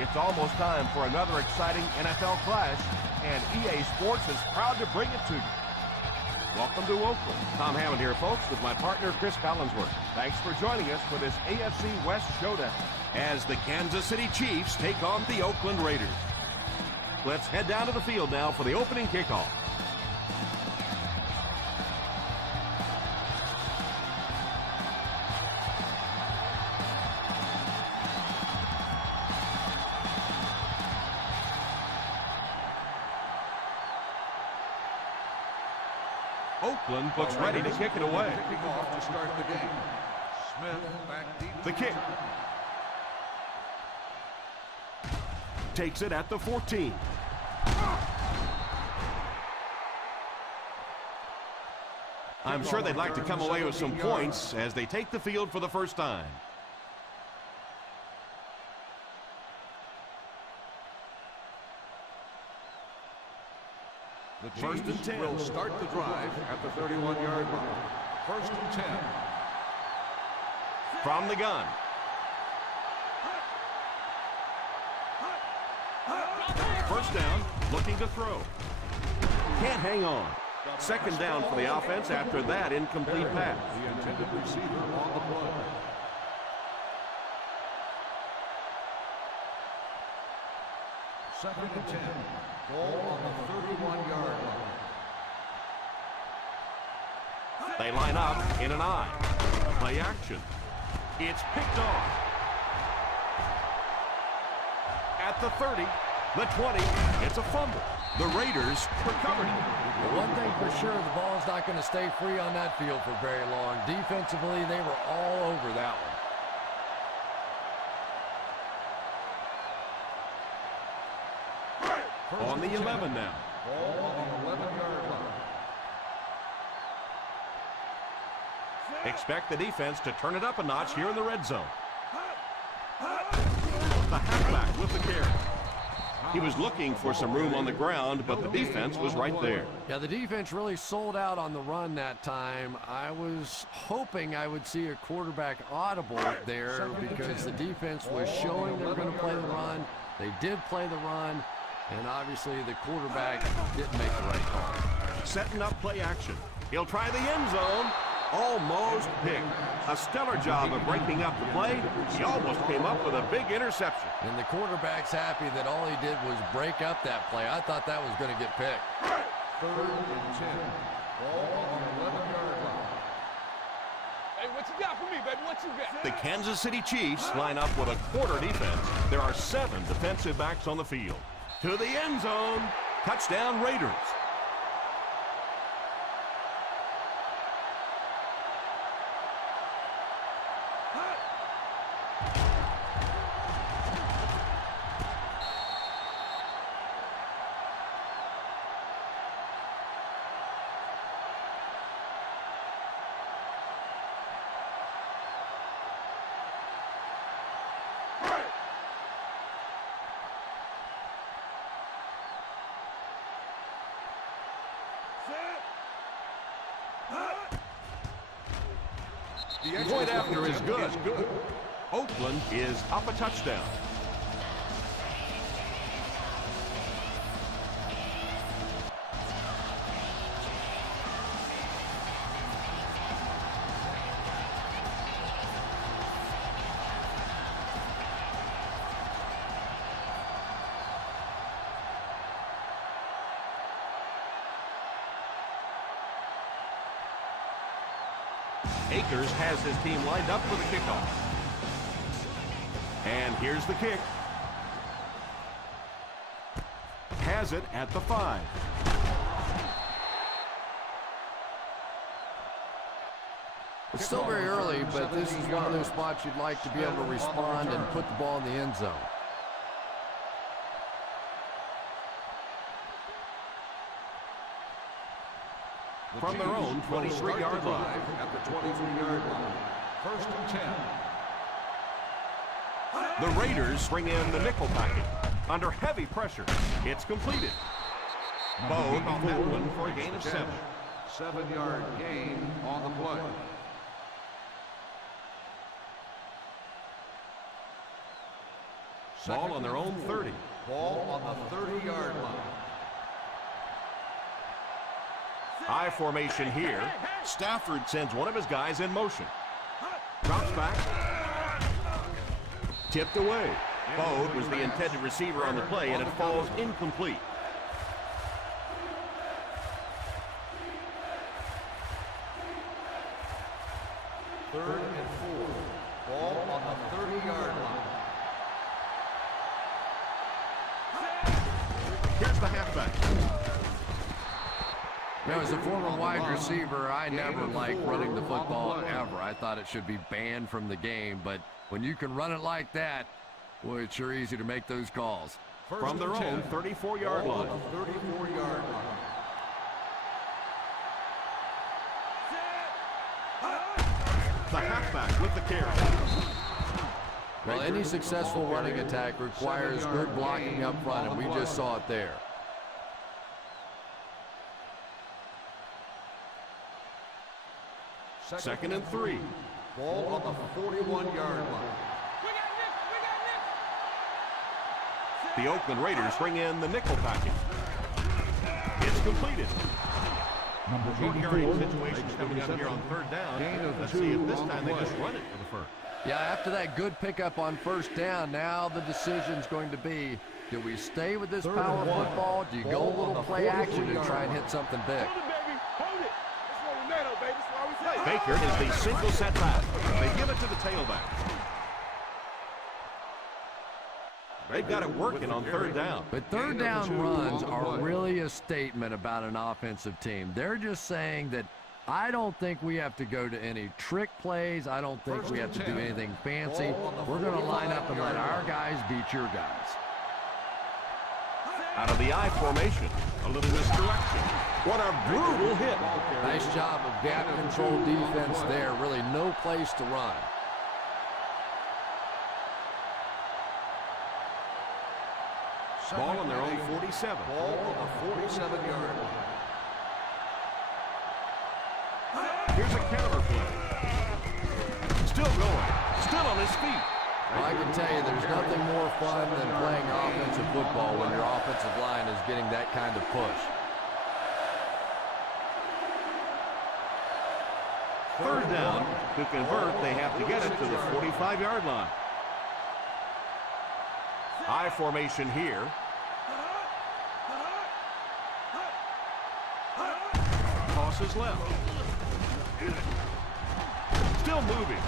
It's almost time for another exciting NFL clash, and EA Sports is proud to bring it to you. Welcome to Oakland. Tom Hammond here, folks, with my partner, Chris Collinsworth. Thanks for joining us for this AFC West showdown as the Kansas City Chiefs take on the Oakland Raiders. Let's head down to the field now for the opening kickoff. Oakland looks ready to kick it away. Kicking off to start the game. Smith back deep. The kick. Takes it at the 14. I'm sure they'd like to come away with some points as they take the field for the first time. The Chiefs will start the drive at the 31-yard line. First and 10. From the gun. First down, looking to throw. Can't hang on. Second down for the offense after that incomplete pass. The intended receiver on the play. Second and 10. Ball on the 31-yard line. They line up in an I. Play action. It's picked off. At the 30, the 20, it's a fumble. The Raiders recovered it. Well, one thing for sure, the ball's not going to stay free on that field for very long. Defensively, they were all over that one. On the 11 now. Ball on the 11-yard line. Expect the defense to turn it up a notch here in the red zone. The halfback with the carry. He was looking for some room on the ground, but the defense was right there. Yeah, the defense really sold out on the run that time. I was hoping I would see a quarterback audible there because the defense was showing they were going to play the run. They did play the run, and obviously the quarterback didn't make the right call. Setting up play action. He'll try the end zone. Almost picked. A stellar job of breaking up the play. He almost came up with a big interception. And the quarterback's happy that all he did was break up that play. I thought that was going to get picked. Third and 10. Ball on the 11-yard line. Hey, what you got for me, baby? What you got? The Kansas City Chiefs line up with a quarter defense. There are 7 defensive backs on the field. To the end zone. Touchdown Raiders. The point after is good. Oakland is up a touchdown. Akers has his team lined up for the kickoff. And here's the kick. Has it at the 5. It's still very early, but this is one of those spots you'd like to be able to respond and put the ball in the end zone. From their own 23-yard line. At the 23-yard line. First and 10. The Raiders bring in the nickel package. Under heavy pressure, it's completed. Bone on that one for a gain of 7. 7-yard gain on the play. Ball on their own 30. Ball on the 30-yard line. I formation here. Stafford sends one of his guys in motion. Drops back. Tipped away. Bode was the intended receiver on the play, and it falls incomplete. Third and 4. Ball on the 30-yard line. Here's the halfback. You know, as a former wide receiver, I never liked running the football ever. I thought it should be banned from the game, but when you can run it like that, boy, it's sure easy to make those calls. From their own 34-yard line. 34-yard line. The halfback with the carry. Well, any successful running attack requires good blocking up front, and we just saw it there. Second and 3. Ball on the 41-yard line. The Oakland Raiders bring in the nickel package. It's completed. Short carrying situations coming up here on third down. Let's see if this time they just run it for the first. Yeah, after that good pickup on first down, now the decision's going to be, do we stay with this power football? Do you go a little play action and try and hit something big? Hold it, baby. Hold it. That's what we know, baby. That's why we play. Baker is the single set pass. They give it to the tailback. They've got it working on third down. But third down runs are really a statement about an offensive team. They're just saying that I don't think we have to go to any trick plays. I don't think we have to do anything fancy. We're going to line up and let our guys beat your guys. Out of the I formation, a little misdirection. What a brutal hit. Nice job of gap control defense there. Really no place to run. Ball on their own 47. Ball on the 47-yard line. Here's a counter play. Still going. Still on his feet. Well, I can tell you there's nothing more fun than playing offensive football when your offensive line is getting that kind of push. Third down. To convert, they have to get it to the 45-yard line. I formation here. Tosses left. Still moving.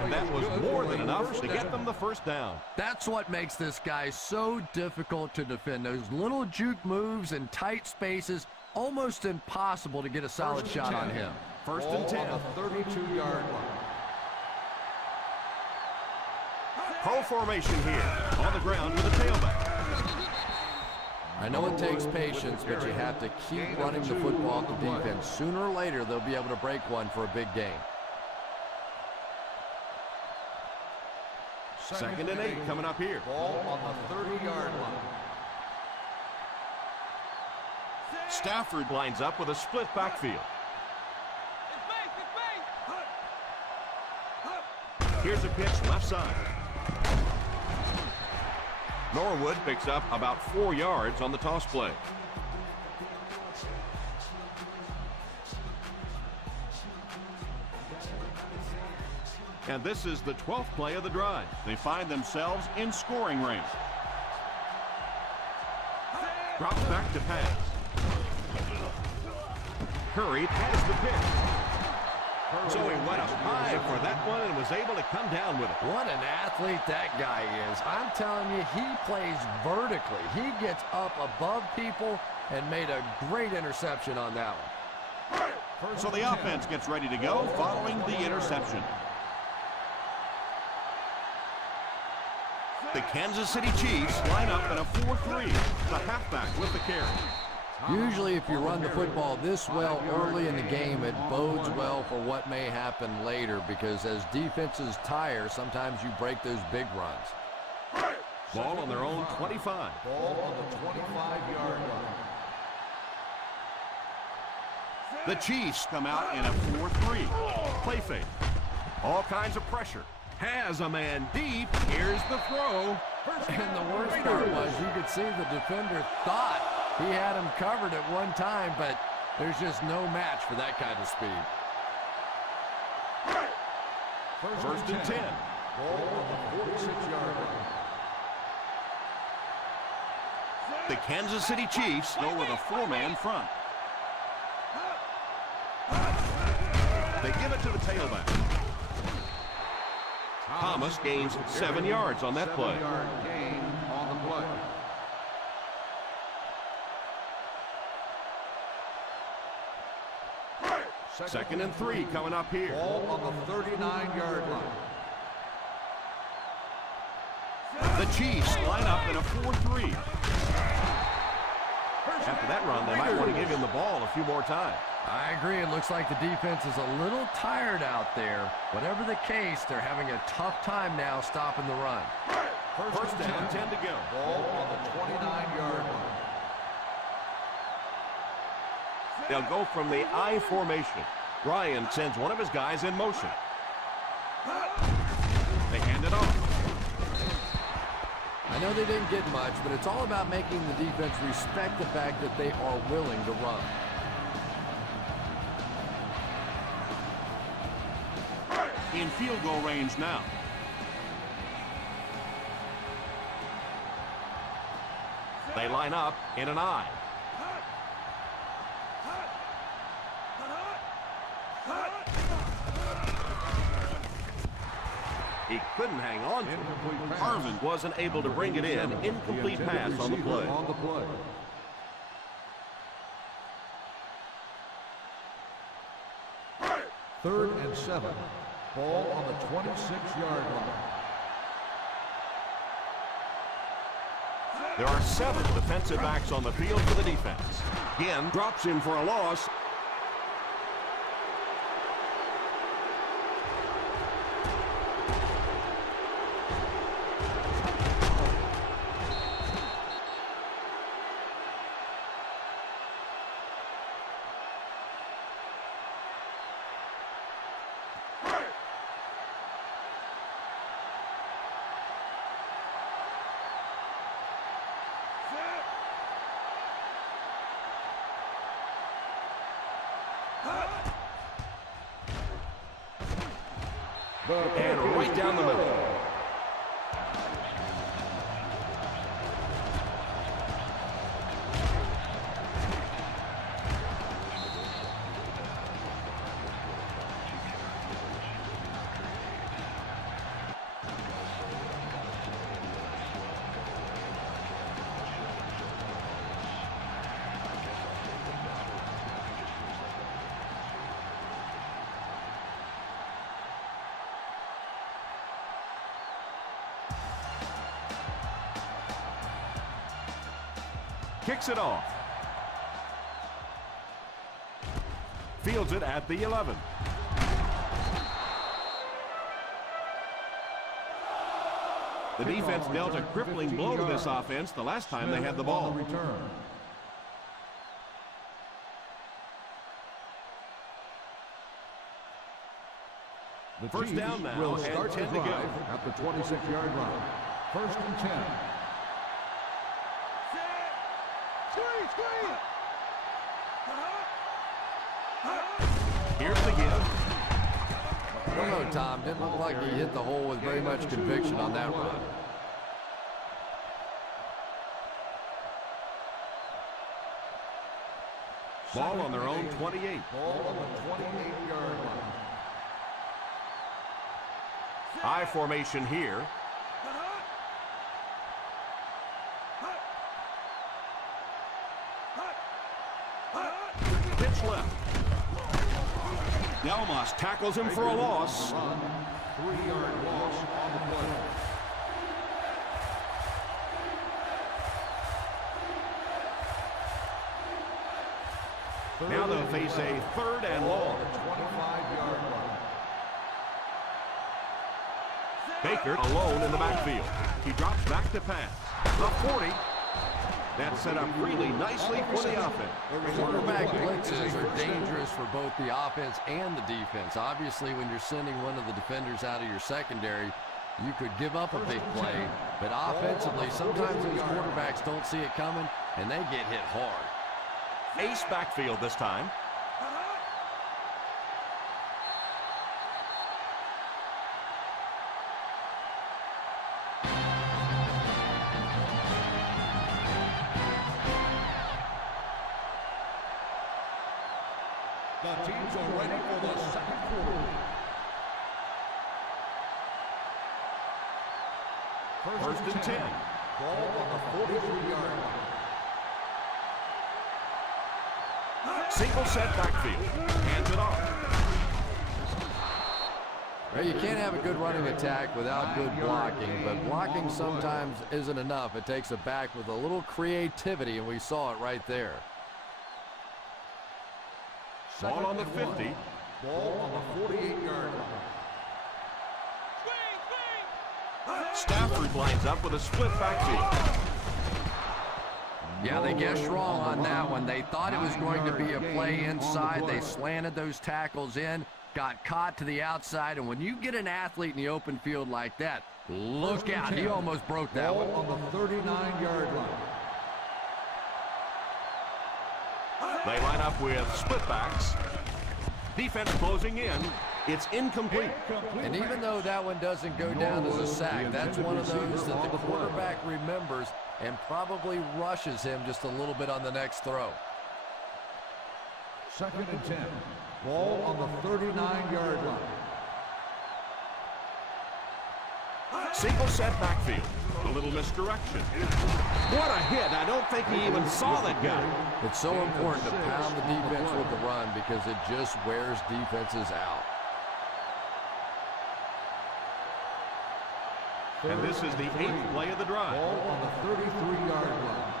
And that was more than enough to get them the first down. That's what makes this guy so difficult to defend. Those little juke moves in tight spaces, almost impossible to get a solid shot on him. First and 10. On the 32-yard line. Pro formation here. On the ground with a tailback. I know it takes patience, but you have to keep running the football to defense. Sooner or later, they'll be able to break one for a big game. Second and 8 coming up here. Ball on the 30-yard line. Stafford lines up with a split backfield. Here's a pitch left side. Norwood picks up about 4 yards on the toss play. And this is the 12th play of the drive. They find themselves in scoring range. Drops back to pass. Curry has the pitch. So he went up high for that one and was able to come down with it. What an athlete that guy is. I'm telling you, he plays vertically. He gets up above people and made a great interception on that one. So the offense gets ready to go following the interception. The Kansas City Chiefs line up in a 4-3. The halfback with the carry. Usually if you run the football this well early in the game, it bodes well for what may happen later, because as defenses tire, sometimes you break those big runs. Ball on their own 25. Ball on the 25-yard line. The Chiefs come out in a 4-3. Play fake. All kinds of pressure. has a man deep. Here's the throw. And the worst part was you could see the defender thought he had him covered at one time, but there's just no match for that kind of speed. First and 10. Ball on the 46-yard line. The Kansas City Chiefs go with a 4-man front. They give it to the tailback. Thomas gains 7 yards on that play. 7-yard gain on the play. Second and 3 coming up here. Ball on the 39-yard line. The Chiefs line up in a 4-3. After that run, they might want to give him the ball a few more times. I agree. It looks like the defense is a little tired out there. Whatever the case, they're having a tough time now stopping the run. First down, 10 to go. Ball on the 29-yard line. They'll go from the I formation. Ryan sends one of his guys in motion. They hand it off. I know they didn't get much, but it's all about making the defense respect the fact that they are willing to run. In field goal range now. They line up in an I. He couldn't hang on to it. Harvin wasn't able to bring it in. Incomplete pass on the play. Third and 7. Ball on the 26-yard line. There are 7 defensive backs on the field for the defense. Again, drops him for a loss. And right down the middle. Kicks it off. Fields it at the 11. The defense dealt a crippling blow to this offense the last time they had the ball. The First down now, will and start 10 to go. At the 26-yard line. First and 10. Here's the give. I don't know, Tom. Didn't look like he hit the hole with very much conviction on that run. Ball on their own 28. Ball on the 28-yard line. I formation here. Pitch left. Delmas tackles him for a loss. 3-yard loss on the play. Now they'll face a third and long. 25-yard line. Baker alone in the backfield. He drops back to pass. The 40. That's set up really nicely for the offense. Quarterback blitzes are dangerous for both the offense and the defense. Obviously, when you're sending one of the defenders out of your secondary, you could give up a big play. But offensively, sometimes those quarterbacks don't see it coming, and they get hit hard. Ace backfield this time. The teams are ready for the second quarter. First and 10. Ball on the 43-yard line. Single set backfield. Hands it off. Well, you can't have a good running attack without good blocking, but blocking sometimes isn't enough. It takes a back with a little creativity, and we saw it right there. Ball on the 50. Ball on the 48-yard line. Stafford lines up with a split backfield. Yeah, they guessed wrong on that one. They thought it was going to be a play inside. They slanted those tackles in, got caught to the outside, and when you get an athlete in the open field like that, look out. He almost broke that one. Ball on the 39-yard line. They line up with split backs. Defense closing in. It's incomplete. And even though that one doesn't go down as a sack, that's one of those that the quarterback remembers and probably rushes him just a little bit on the next throw. Second and 10. Ball on the 39-yard line. Single set backfield. A little misdirection. What a hit. I don't think he even saw that guy. It's so important to pound the defense with the run because it just wears defenses out. And this is the 8th play of the drive. Ball on the 33-yard line.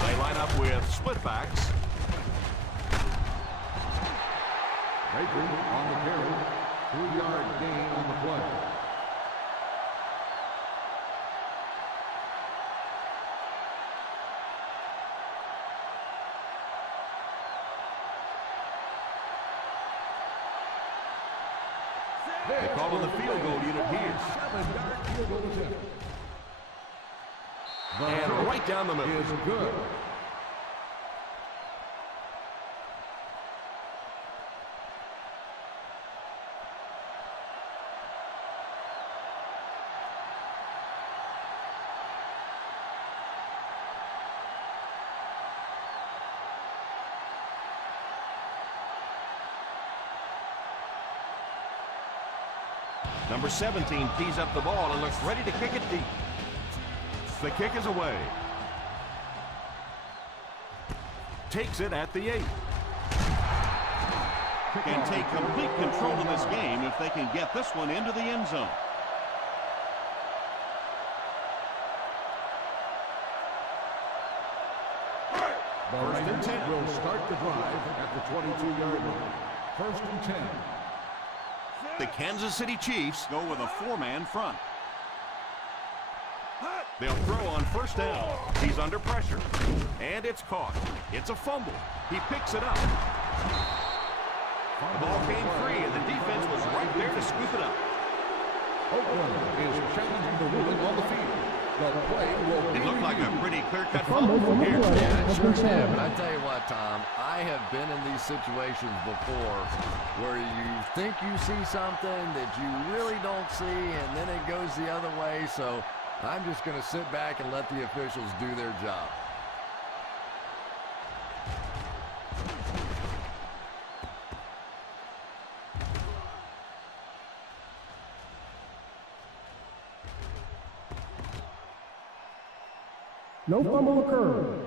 They line up with split backs. Baker on the carry. 3-yard gain on the play. They call on the field goal unit here. 7-yard field goal attempt. And right down the middle. Is good. Number 17 tees up the ball and looks ready to kick it deep. The kick is away. Takes it at the 8. Can take complete control of this game if they can get this one into the end zone. The Ravens will start the drive at the 22-yard line. First and 10. The Kansas City Chiefs go with a 4-man front. They'll throw on first down. He's under pressure. And it's caught. It's a fumble. He picks it up. The ball came free, and the defense was right there to scoop it up. Oakland is challenging the ruling on the field. The play will be It looked like a pretty clear-cut fumble from here. Yeah, it sure did. But I tell you what, Tom, I have been in these situations before where you think you see something that you really don't see, and then it goes the other way. So I'm just going to sit back and let the officials do their job. No fumble occurred.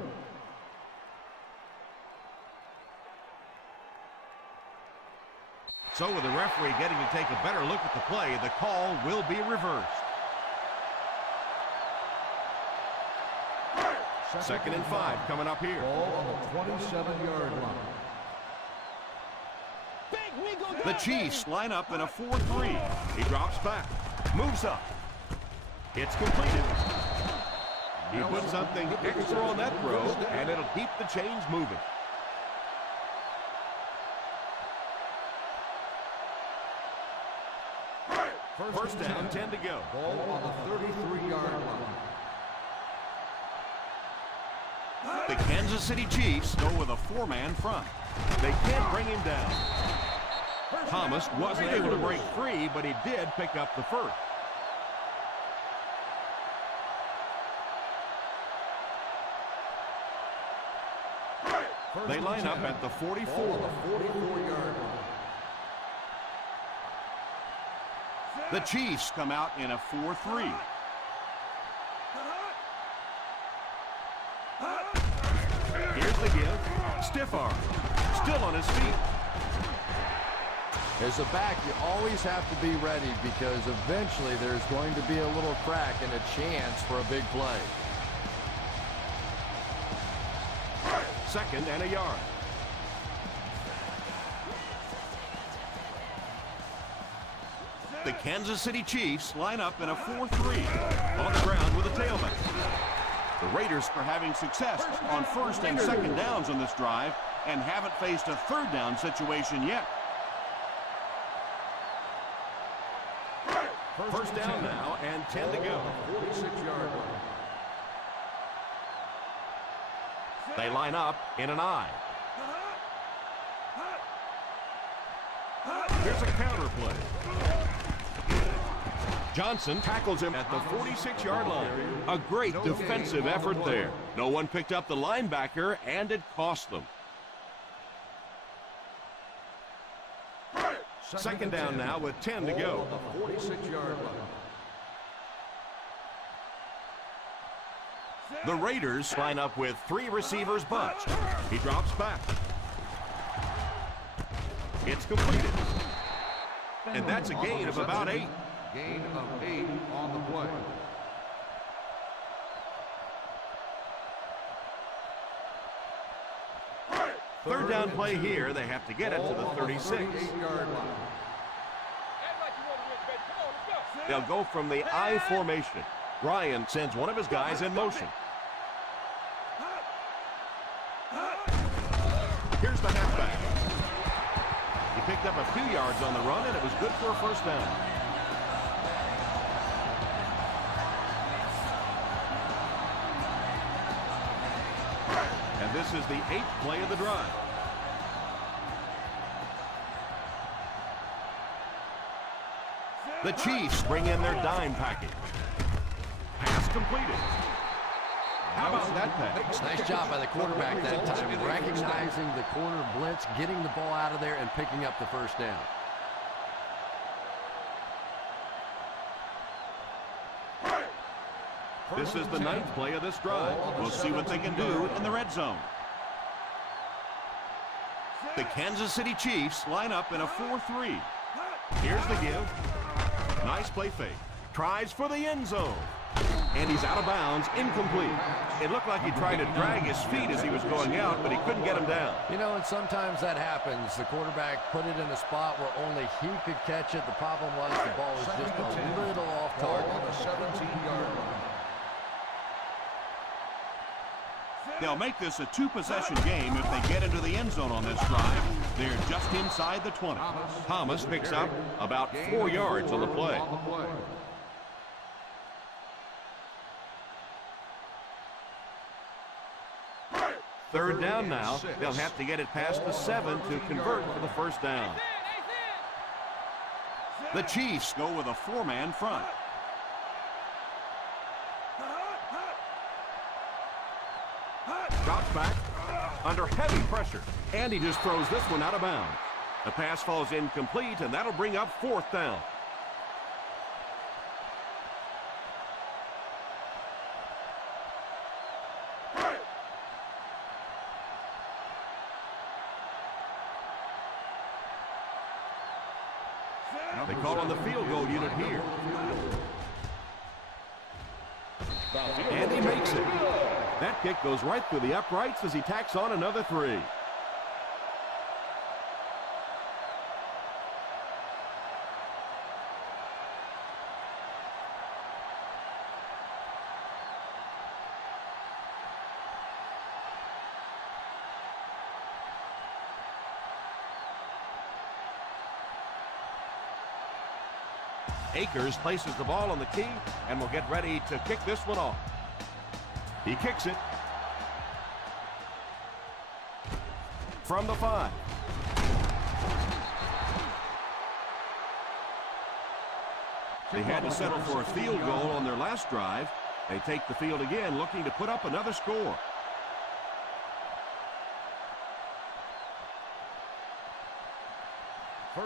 So with the referee getting to take a better look at the play, the call will be reversed. Second and 5 coming up here. Ball on the 27-yard line. The The Chiefs line up in a 4-3. He drops back, moves up. It's completed. He put something extra on that throw, and it'll keep the chains moving. First down, 10 to go. Ball on the 33-yard line. The Kansas City Chiefs go with a four-man front. They can't bring him down. Thomas wasn't able to break free, but he did pick up the first. They line up at the 44. Ball on the 44-yard line. The Chiefs come out in a 4-3. Here's the give. Stiff arm. Still on his feet. As a back, you always have to be ready because eventually there's going to be a little crack and a chance for a big play. Second and a yard. The Kansas City Chiefs line up in a 4-3 on the ground with a tailback. The Raiders are having success on first and second downs on this drive and haven't faced a third down situation yet. First down now and 10 to go. 46-yard line. They line up in an I. Here's a counter play. Johnson tackles him at the 46-yard line. A great defensive effort there. No one picked up the linebacker, and it cost them. Second down now with 10 to go. Ball on the 46-yard line. The Raiders line up with three receivers bunch. He drops back. It's completed. And that's a gain of about 8. Gain of 8 on the play. Third down play here. They have to get it to the 36. 38-yard line. Act like you want to win, baby. Come on, let's go. They'll go from the I formation. Ryan sends one of his guys in motion. Here's the halfback. He picked up a few yards on the run, and it was good for a first down. And this is the 8th play of the drive. The Chiefs bring in their dime package. Pass completed. How about that pass? Nice job by the quarterback that time, recognizing the corner blitz, getting the ball out of there, and picking up the first down. This is the 9th play of this drive. We'll see what they can do in the red zone. The Kansas City Chiefs line up in a 4-3. Here's the give. Nice play fake. Tries for the end zone. And he's out of bounds, incomplete. It looked like he tried to drag his feet as he was going out, but he couldn't get him down. You know, and sometimes that happens. The quarterback put it in a spot where only he could catch it. The problem was the ball was just a little off Ball target. on the 17-yard line. They'll make this a two-possession game if they get into the end zone on this drive. They're just inside the 20. Thomas picks up about 4 yards on the play. On the play. Third down now. They'll have to get it past the 7 to convert for the first down. The Chiefs go with a four-man front. Drops back under heavy pressure, and he just throws this one out of bounds. The pass falls incomplete, and that'll bring up fourth down. They call on the field goal unit here. And he makes it. That kick goes right through the uprights as he tacks on another 3. Akers places the ball on the tee and will get ready to kick this one off. He kicks it from the 5. They had to settle for a field goal on their last drive. They take the field again, looking to put up another score.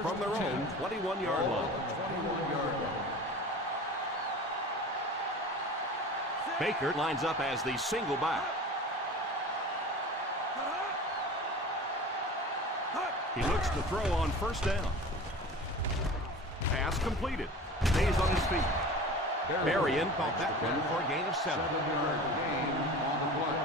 From their own 21-yard line. Baker lines up as the single back. He looks to throw on first down. Pass completed. Stays on his feet. Berrien caught that one for a gain of 7. 7-yard gain on the play.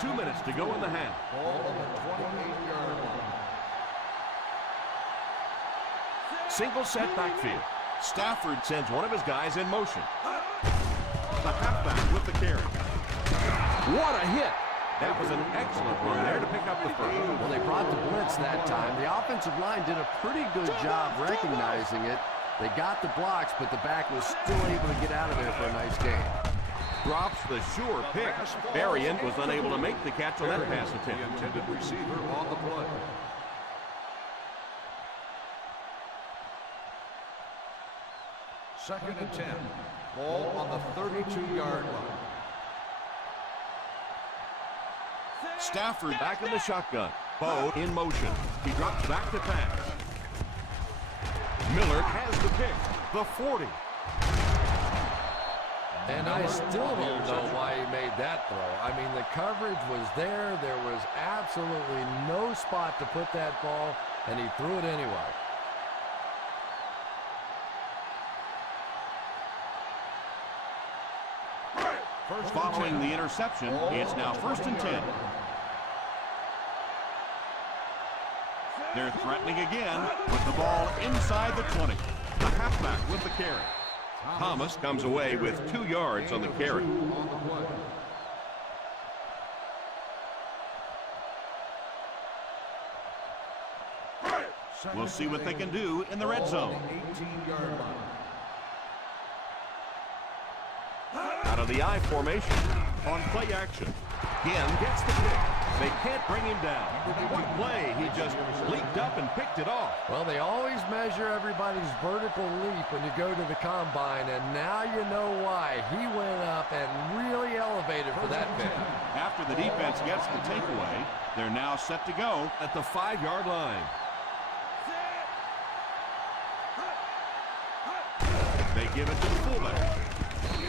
Two minutes to go in the half. Ball on the 28-yard line. Single set backfield. Stafford sends one of his guys in motion. The halfback with the carry. What a hit! That was an excellent run there to pick up the first. Well, they brought the blitz that time. The offensive line did a pretty good job recognizing it. They got the blocks, but the back was still able to get out of there for a nice gain. Drops the sure pick. Berrien was unable to make the catch on that pass attempt. The intended receiver on the play. Second and 10. Ball on the 32-yard line. Stafford back in the shotgun. Bo in motion. He drops back to pass. Miller has the pick. The 40. And I still don't know why he made that throw. I mean, the coverage was there. There was absolutely no spot to put that ball, and he threw it anyway. Following the interception, it's now 1st and 10. They're threatening again with the ball inside the 20. The halfback with the carry. Thomas comes away with 2 yards on the carry. We'll see what they can do in the red zone. 18-yard line. Out of the I formation on play action. Again gets the pick. They can't bring him down. What play? He just leaped up and picked it off. Well, they always measure everybody's vertical leap when you go to the combine, and now you know why. He went up and really elevated for that pick. After the defense gets the takeaway, they're now set to go at the 5-yard line. They give it to the fullback.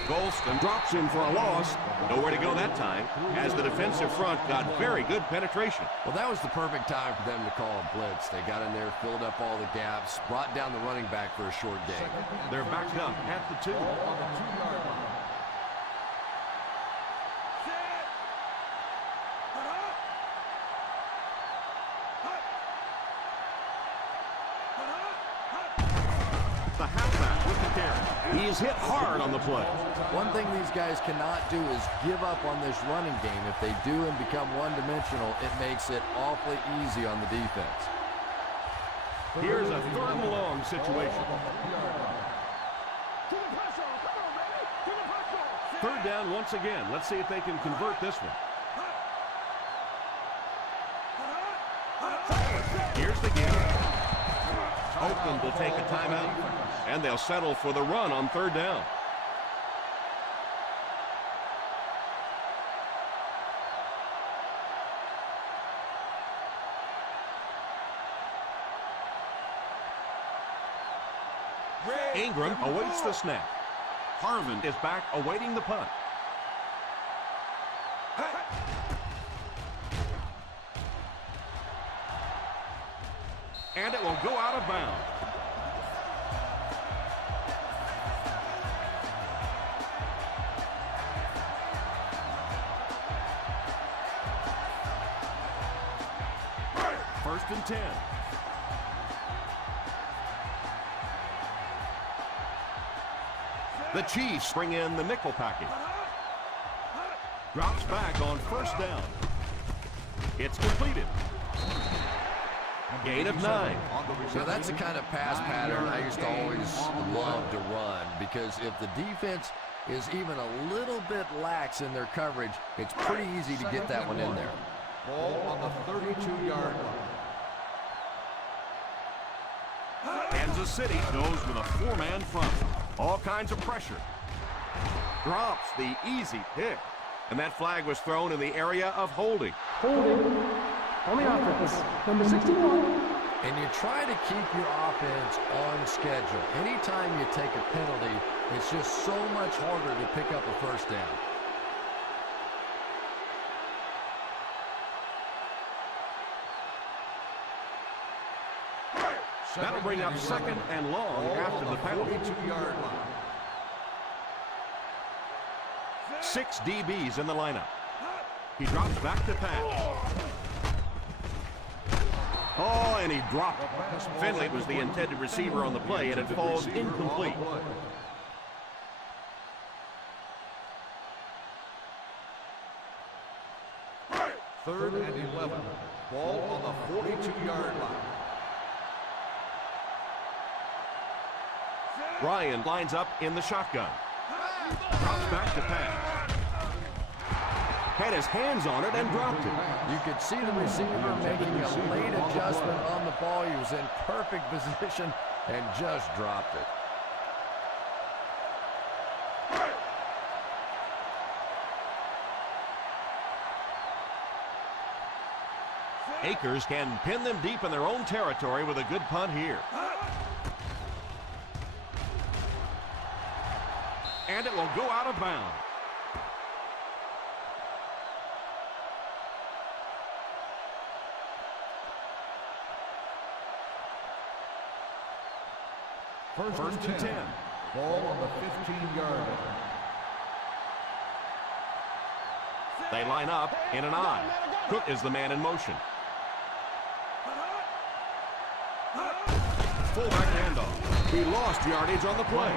Golston drops him for a loss. Nowhere to go that time, as the defensive front got very good penetration. Well, that was the perfect time for them to call a blitz. They got in there, filled up all the gaps, brought down the running back for a short gain. They're backed up at the 2. On the 2-yard line. The halfback with the carry. He's hit hard on the play. One thing these guys cannot do is give up on this running game. If they do and become one-dimensional, it makes it awfully easy on the defense. Here's a 3rd and long situation. 3rd down once again. Let's see if they can convert this one. Here's the game. Oakland will take a timeout, and they'll settle for the run on 3rd down. Ingram awaits the snap. Harvin is back awaiting the punt. And it will go out of bounds. First and 10. The Chiefs bring in the nickel package. Drops back on first down. It's completed. Gain of 9. Now that's the kind of pass pattern I used to always love to run, because if the defense is even a little bit lax in their coverage, it's pretty easy to get that one in there. Ball on the 32-yard line. Kansas City goes with a 4-man front. All kinds of pressure. Drops the easy pick. And that flag was thrown in the area of holding. Holding on the offense, number 61. And you try to keep your offense on schedule. Anytime you take a penalty, it's just so much harder to pick up a first down. That'll bring up 2nd and long after the penalty. 42-yard line. 6 DBs in the lineup. He drops back to pass. Oh, and he dropped it. Finley was the intended receiver on the play, and it falls incomplete. Third and 11. Ball on the 42-yard line. Ryan lines up in the shotgun. Drops back to pass. Had his hands on it and dropped it. You could see the receiver making a late adjustment on the ball. He was in perfect position and just dropped it. Akers can pin them deep in their own territory with a good punt here. And it will go out of bounds. First and 10. Ball on the 15-yard line. They line up in an I. Cook is the man in motion. Fullback handoff. He lost yardage on the play.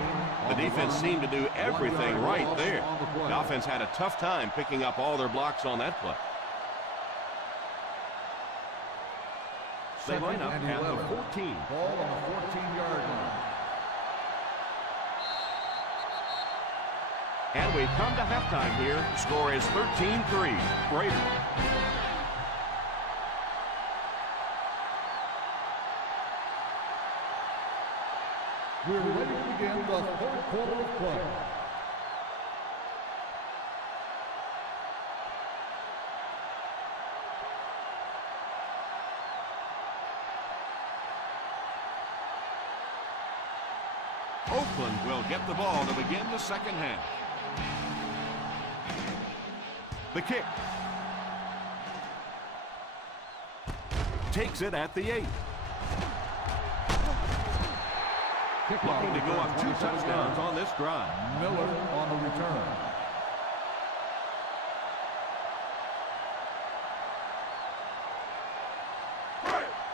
The defense seemed to do everything right there. The offense had a tough time picking up all their blocks on that play. They line up at the 14. Ball on the 14-yard line. And we've come to halftime here. The score is 13-3. Raiders. We're ready to begin the third quarter of play. Oakland will get the ball to begin the second half. The kick. Takes it at the 8. Looking to go up 2 touchdowns on this drive. Miller on the return.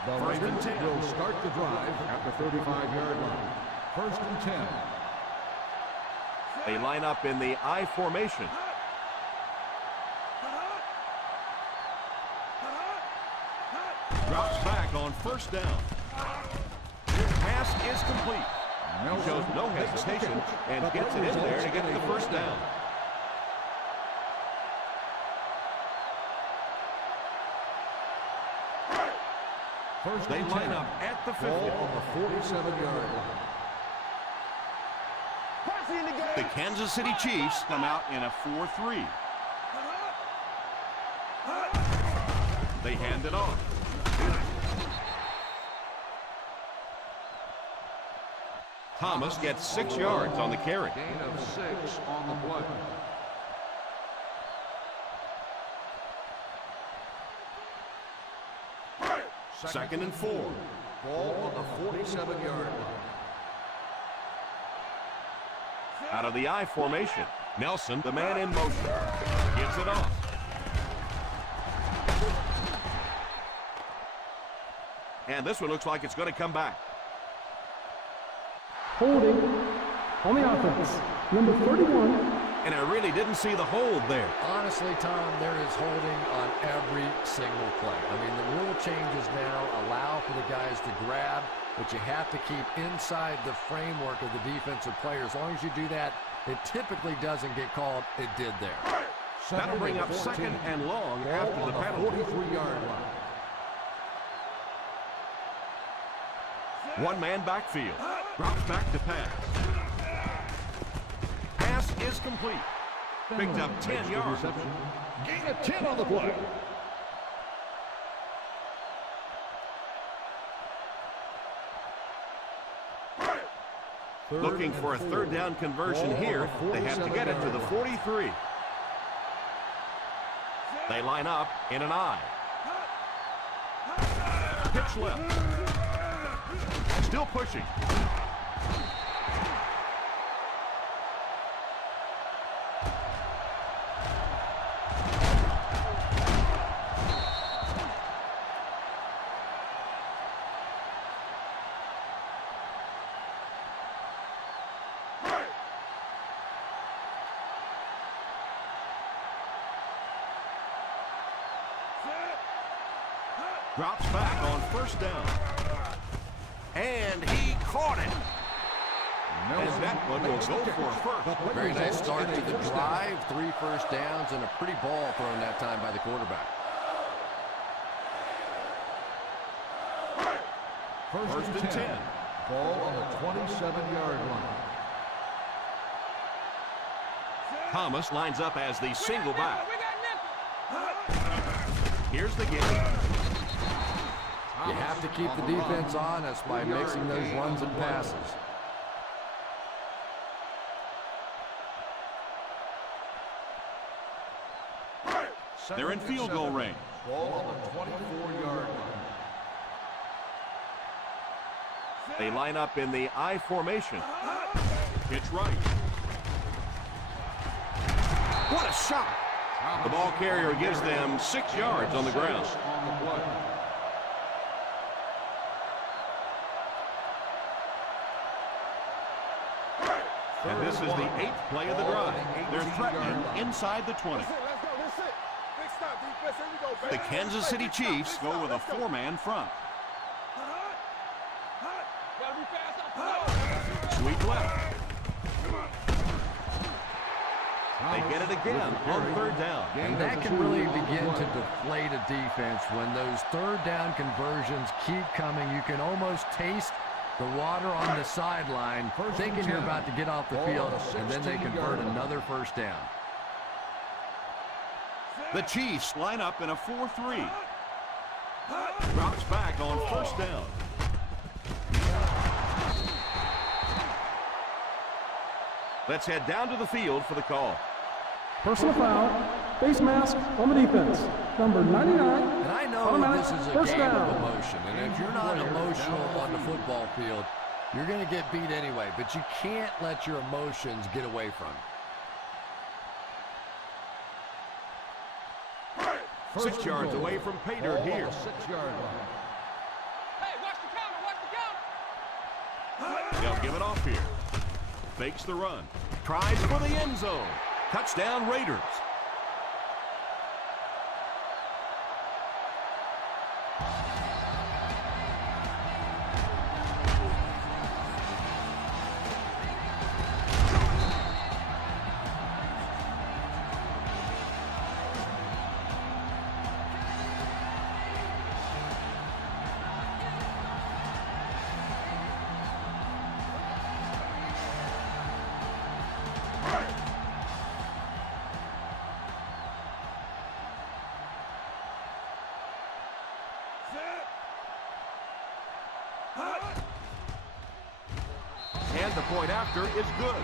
The Raiders will start the drive at the 35-yard line. First and 10. They line up in the I formation. Drops back on first down. Pass is complete. He shows no hesitation and gets it in there to get the first down. They line up at the 50. Ball on the 47-yard line. The Kansas City Chiefs come out in a 4-3. They hand it off. Thomas gets 6 yards on the carry. Gain of 6 on the play. Second and 4. Ball on the 47-yard line. Out of the I formation. Nelson, the man in motion, gives it off. And this one looks like it's going to come back. Holding on the offense, number 31. And I really didn't see the hold there. Honestly, Tom, there is holding on every single play. I mean, the rule changes now allow for the guys to grab, but you have to keep inside the framework of the defensive player. As long as you do that, it typically doesn't get called. It did there. That'll bring up 2nd and long after the penalty. 43-yard line. One-man backfield. Drops back to pass. Pass is complete. Picked up 10 yards. Gain of 10 on the play. Looking for a 3rd down conversion here. They have to get it to the 43. They line up in an I. Pitch left. Still pushing. Drops back on 1st down. And he caught it. And that one will go for a first. Very nice start to the drive. 3 first downs and a pretty ball thrown that time by the quarterback. First and 10. Ball on the 27-yard line. Thomas lines up as the single back. Here's the game. You have to keep the defense honest by mixing those runs and passes. They're in field goal range. Ball on the 24-yard line. They line up in the I formation. Pitch right. What a shot! The ball carrier gives them 6 yards on the ground. And this is the 8th play of the drive. They're threatening inside the 20. The Kansas City Chiefs go with a 4-man front. Sweep left. They get it again on 3rd down. And that can really begin to deflate a defense when those 3rd down conversions keep coming. You can almost taste the water on the sideline, thinking you're about to get off the field, and then they convert another 1st down. The Chiefs line up in a 4-3. Drops back on 1st down. Let's head down to the field for the call. Personal foul, face mask on the defense, number 99. And I know this is a game of emotion, and if you're not emotional on the football field, you're going to get beat anyway, but you can't let your emotions get away from you. 6 yards away from Pater here. 6-yard line. Hey, watch the counter, watch the counter. They'll give it off here. Fakes the run. Tries for the end zone. Touchdown Raiders. And the point after is good.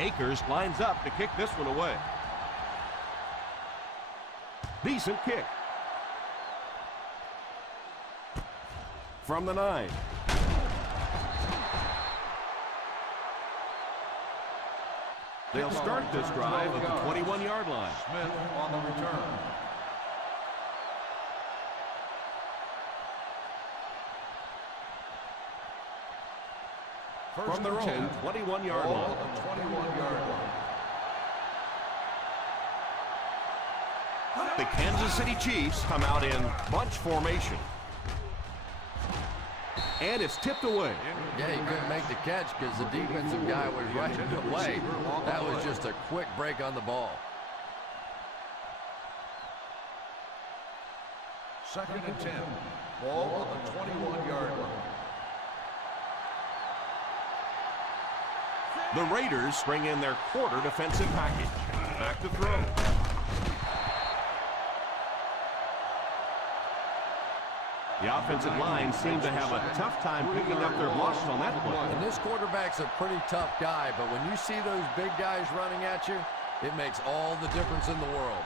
Akers lines up to kick this one away. Decent kick. From the 9. They'll start this drive at the 21-yard line. Smith on the return. From their own 21-yard line. The 21-yard line. The Kansas City Chiefs come out in bunch formation. And it's tipped away. Yeah, he couldn't make the catch because the defensive guy was right in the way. That was just a quick break on the ball. 2nd and 10. Ball on the 21-yard line. The Raiders bring in their quarter defensive package. Back to throw. The offensive line seemed to have a tough time picking up their blocks on that play. And this quarterback's a pretty tough guy, but when you see those big guys running at you, it makes all the difference in the world.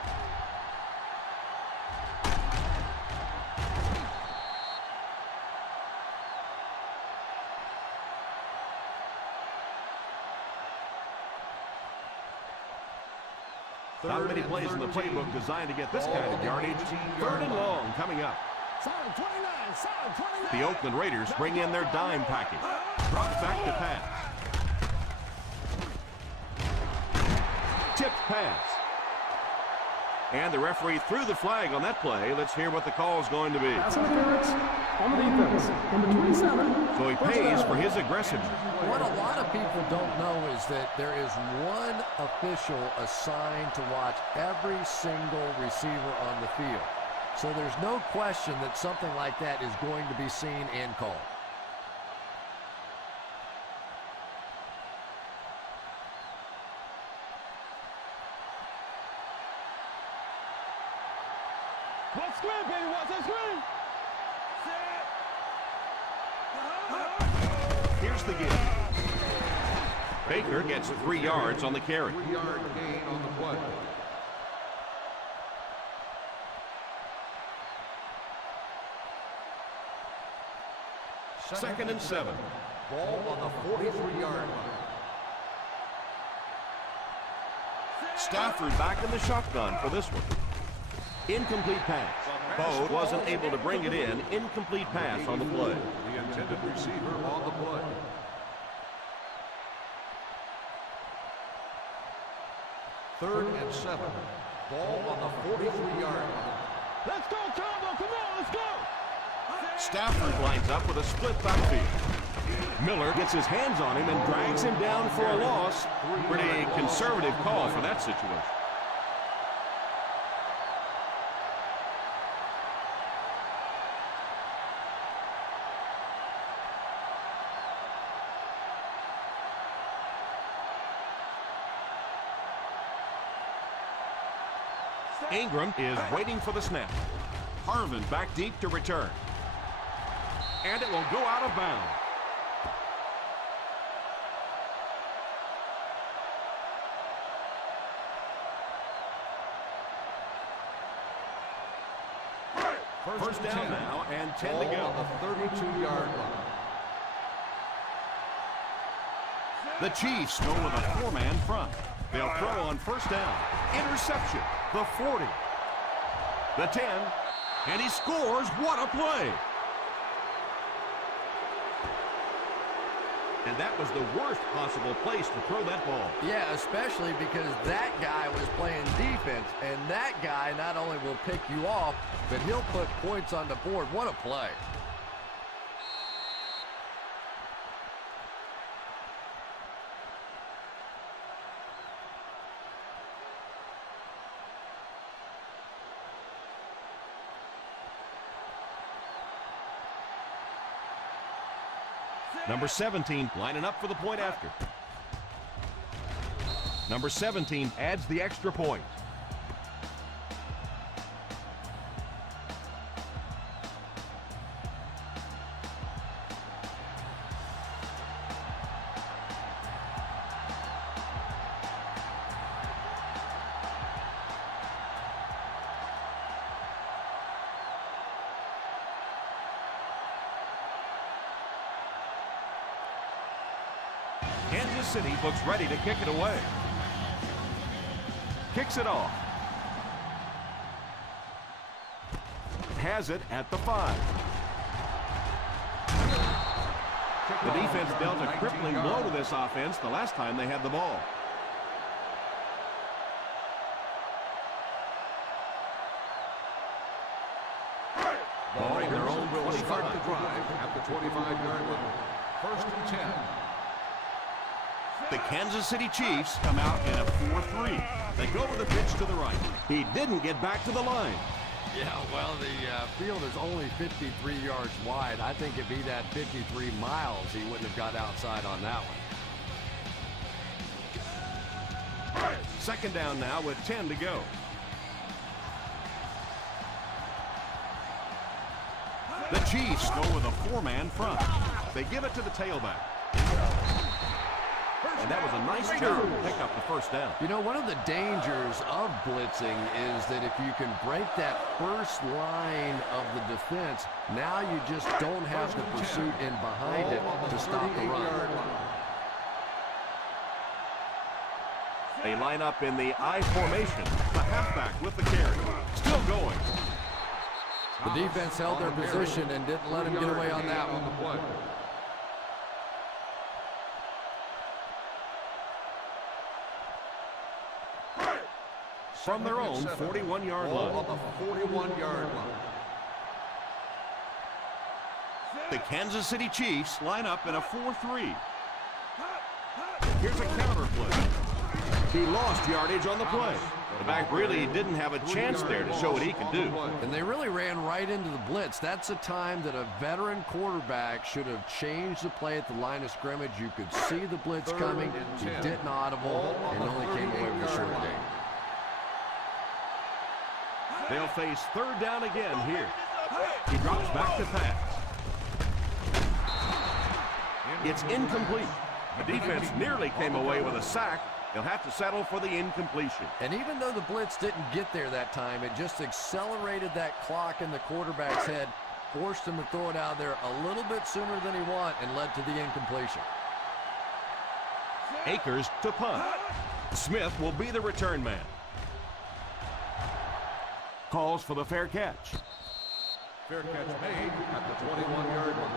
Not many plays in the playbook designed to get this kind of yardage. 3rd and long coming up. The Oakland Raiders bring in their dime package. Drops back to pass. Tipped pass. And the referee threw the flag on that play. Let's hear what the call is going to be. Pass interference on the defense. Number 27. So he pays for his aggressiveness. What a lot of people don't know is that there is one official assigned to watch every single receiver on the field. So there's no question that something like that is going to be seen and called. Watch screen, baby. Watch that screen. Here's the give. Baker gets 3 yards on the carry. 3-yard gain on the play. Second and 7. Ball on the 43-yard line. Stafford back in the shotgun for this one. Incomplete pass. Bode wasn't able to bring it in. Incomplete pass on the play. The intended receiver on the play. Third and 7. Ball on the 43-yard line. Let's go, Combo. Come on, let's go. Stafford lines up with a split backfield. Miller gets his hands on him and drags him down for a loss. Pretty conservative call for that situation. Ingram is waiting for the snap. Harvin back deep to return. And it will go out of bounds. First down now and 10 to go. On the 32-yard line. The Chiefs go with a 4-man front. They'll throw on first down. Interception. The 40. The 10. And he scores. What a play. And that was the worst possible place to throw that ball. Yeah, especially because that guy was playing defense, and that guy not only will pick you off, but he'll put points on the board. What a play. Number 17 lining up for the point after. Number 17 adds the extra point. Kansas City looks ready to kick it away. Kicks it off. Has it at the 5. The defense dealt a crippling blow to this offense the last time they had the ball. Ball in their own 25 to drive at the 25-yard line. First and 10. The Kansas City Chiefs come out in a 4-3. They go with the pitch to the right. He didn't get back to the line. Yeah, well, the field is only 53 yards wide. I think it'd be that 53 miles he wouldn't have got outside on that one. Second down now with 10 to go. The Chiefs go with a 4-man front. They give it to the tailback. And that was a nice job to pick up the first down. You know, one of the dangers of blitzing is that if you can break that first line of the defense, now you just don't have the pursuit in behind it to stop the run. They line up in the I formation. The halfback with the carry. Still going. The defense held their position and didn't let him get away on that one. From their own 41-yard line. On the 41-yard line. The Kansas City Chiefs line up in a 4-3. Here's a counter play. He lost yardage on the play. The back really didn't have a chance there to show what he can do. And they really ran right into the blitz. That's a time that a veteran quarterback should have changed the play at the line of scrimmage. You could see the blitz coming. He didn't audible and only came away with a short gain. They'll face third down again here. He drops back to pass. It's incomplete. The defense nearly came away with a sack. They'll have to settle for the incompletion. And even though the blitz didn't get there that time, it just accelerated that clock in the quarterback's head, forced him to throw it out there a little bit sooner than he wanted, and led to the incompletion. Akers to punt. Smith will be the return man. Calls for the fair catch. Fair catch made at the 21-yard line.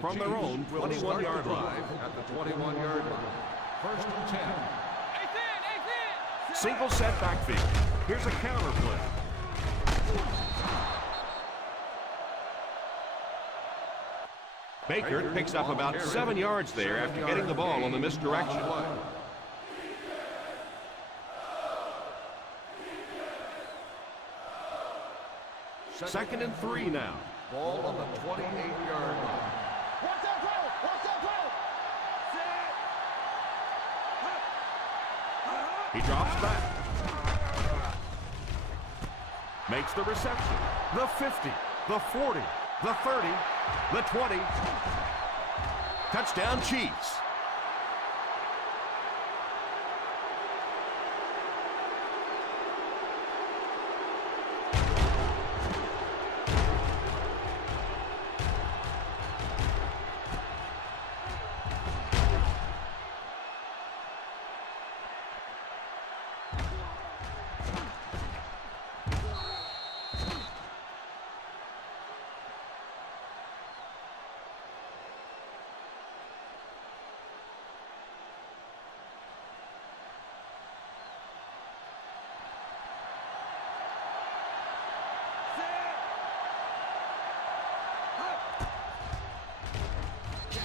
From their own 21-yard line. At the 21-yard line. First and 10. Single set backfield. Here's a counter play. Baker picks up about 7 yards there after getting the ball on the misdirection. Second and 3 now. Ball on the 28-yard line. He drops back. Makes the reception. The 50, the 40, the 30, the 20. Touchdown Chiefs.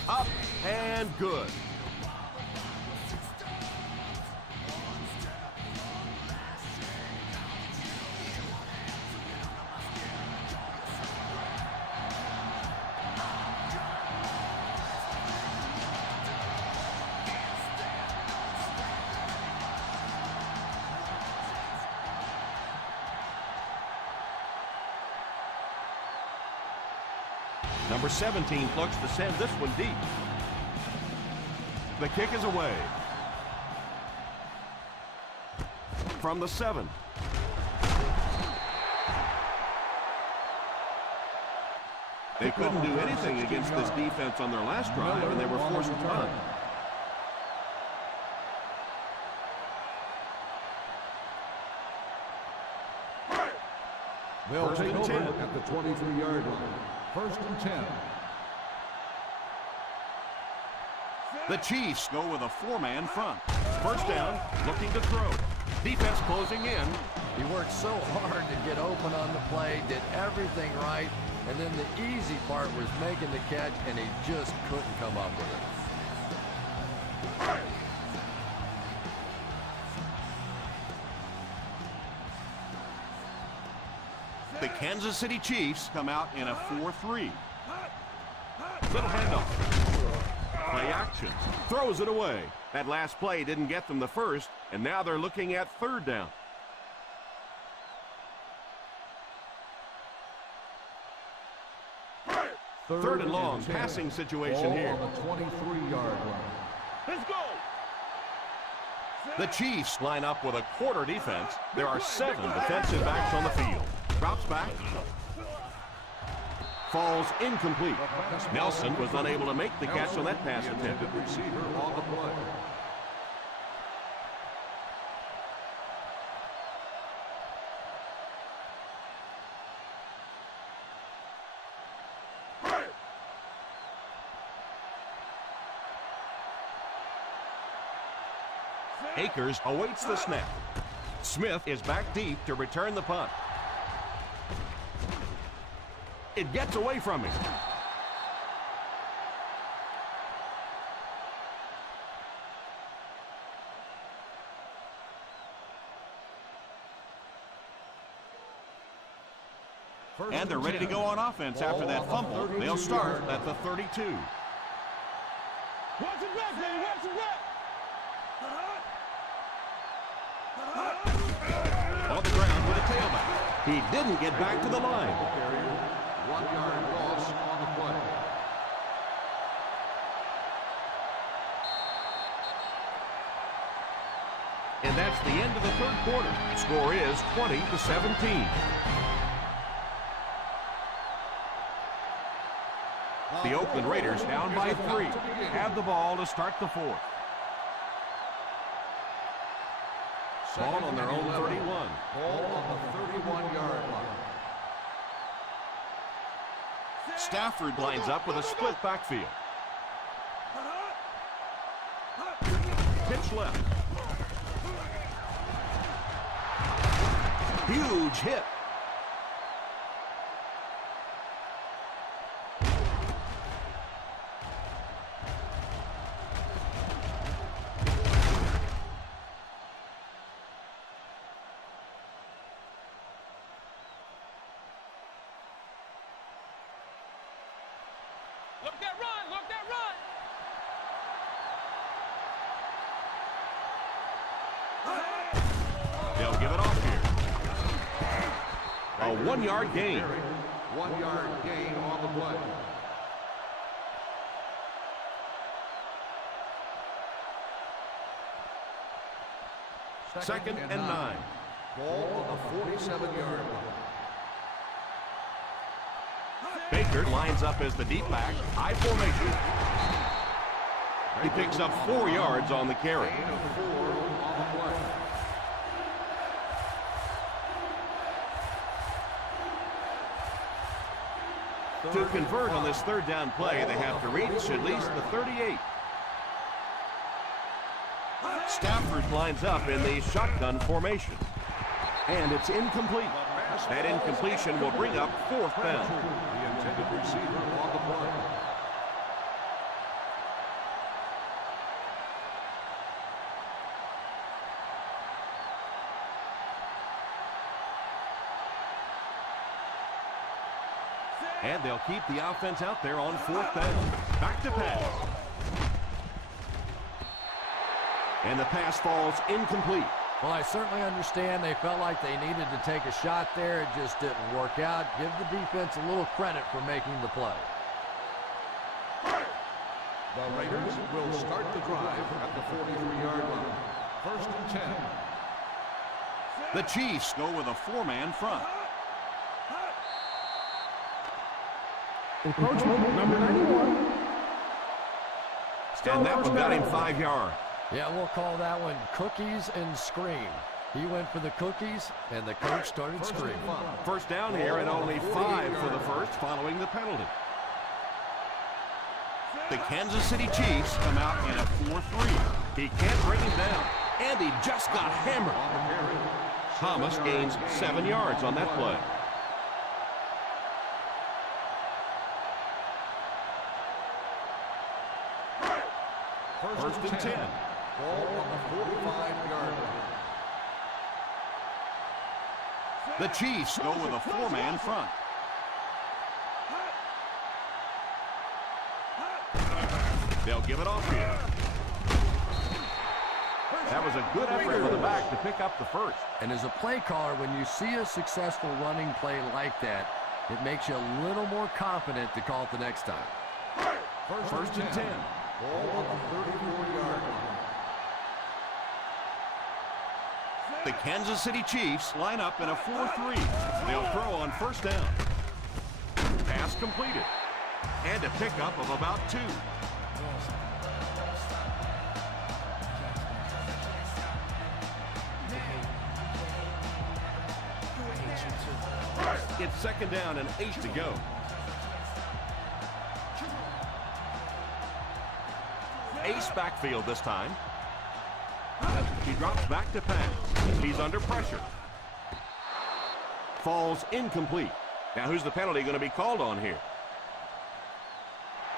Up and good. Number 17 looks to send this one deep. The kick is away. From the 7. They couldn't do anything against this defense on their last drive, and they were forced to punt. They'll take over at the 23-yard line. First and 10. The Chiefs go with a four-man front. First down, looking to throw. Defense closing in. He worked so hard to get open on the play, did everything right, and then the easy part was making the catch, and he just couldn't come up with it. The Kansas City Chiefs come out in a 4-3. Little handoff. Play action. Throws it away. That last play didn't get them the first, and now they're looking at third down. Third and long, passing situation here. On the 23-yard line. Let's go. The Chiefs line up with a quarter defense. There are 7 defensive backs on the field. Drops back. Falls incomplete. Nelson was unable to make the catch on that pass attempt. Receiver on the play. Akers awaits the snap. Smith is back deep to return the punt. It gets away from him. And they're ready to go on offense after that fumble. They'll start at the 32. Watch it back, baby. Watch it back. On the ground with a tailback. He didn't get back to the line. 1-yard loss on the play. And that's the end of the third quarter. Score is 20-17. The Oakland Raiders down by 3. Have the ball to start the fourth. Ball on their own 31. Ball on the 31-yard line. Stafford lines up with a split backfield. Pitch left. Huge hit. Look that run. Look that run. They'll give it off here. A 1-yard gain. 1-yard gain on the play. Second and 9. Ball on the 47-yard line. Baker lines up as the deep back. High formation. He picks up 4 yards on the carry. Gain of 4 on the play. To convert on this third down play, they have to reach at least the 38. Stafford lines up in the shotgun formation. And it's incomplete. That incompletion will bring up fourth down. The intended receiver on the play. And they'll keep the offense out there on fourth down. Back to pass. And the pass falls incomplete. Well, I certainly understand they felt like they needed to take a shot there. It just didn't work out. Give the defense a little credit for making the play. The Raiders will start the drive at the 43-yard line. First and 10. The Chiefs go with a 4-man front. Encroachment, number 91. And that one got him 5 yards. Yeah, we'll call that one cookies and scream. He went for the cookies, and the coach started screaming. First down here, and only 5 for the first following the penalty. The Kansas City Chiefs come out in a 4-3. He can't bring him down, and he just got hammered. Thomas gains 7 yards on that play. First and 10. Ball on the 45-yard line. The Chiefs go with a 4-man front. They'll give it off here. That was a good effort for the back to pick up the first. And as a play caller, when you see a successful running play like that, it makes you a little more confident to call it the next time. First and 10. Ball on the 34-yard line. The Kansas City Chiefs line up in a 4-3. They'll throw on first down. Pass completed. And a pickup of about 2. It's second down and 8 to go. Ace backfield this time. He drops back to pass. He's under pressure. Falls incomplete. Now who's the penalty going to be called on here?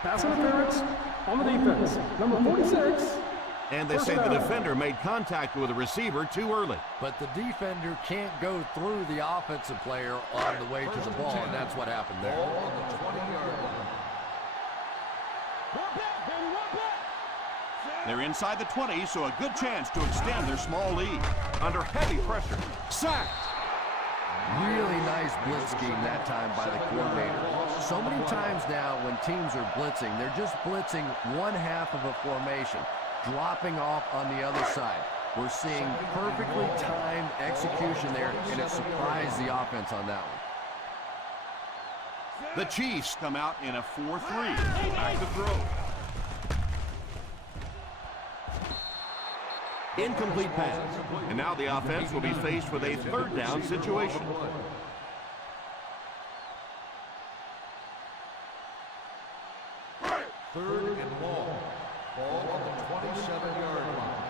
Pass interference on the defense. Number 46. And they say the defender made contact with the receiver too early. But the defender can't go through the offensive player on the way to the ball, and that's what happened there. Ball on the 20-yard line. They're inside the 20, so a good chance to extend their small lead. Under heavy pressure. Sacked. Really nice blitz scheme that time by the coordinator. So many times now when teams are blitzing, they're just blitzing one half of a formation, dropping off on the other side. We're seeing perfectly timed execution there, and it surprised the offense on that one. The Chiefs come out in a 4-3. Back to throw. Incomplete pass. And now the offense will be faced with a third down situation. Third and long. Ball on the 27-yard line.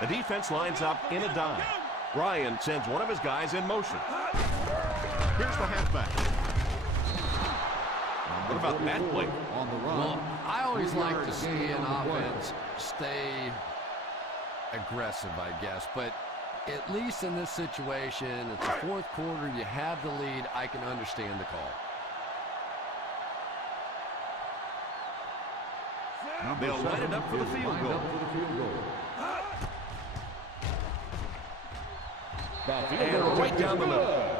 The defense lines up in a dime. Ryan sends one of his guys in motion. Here's the halfback. What about that play? On the run. Well, I always like to see an offense stay aggressive, I guess. But at least in this situation, it's the fourth quarter, you have the lead, I can understand the call. They'll line it up for the field goal. And right down the middle.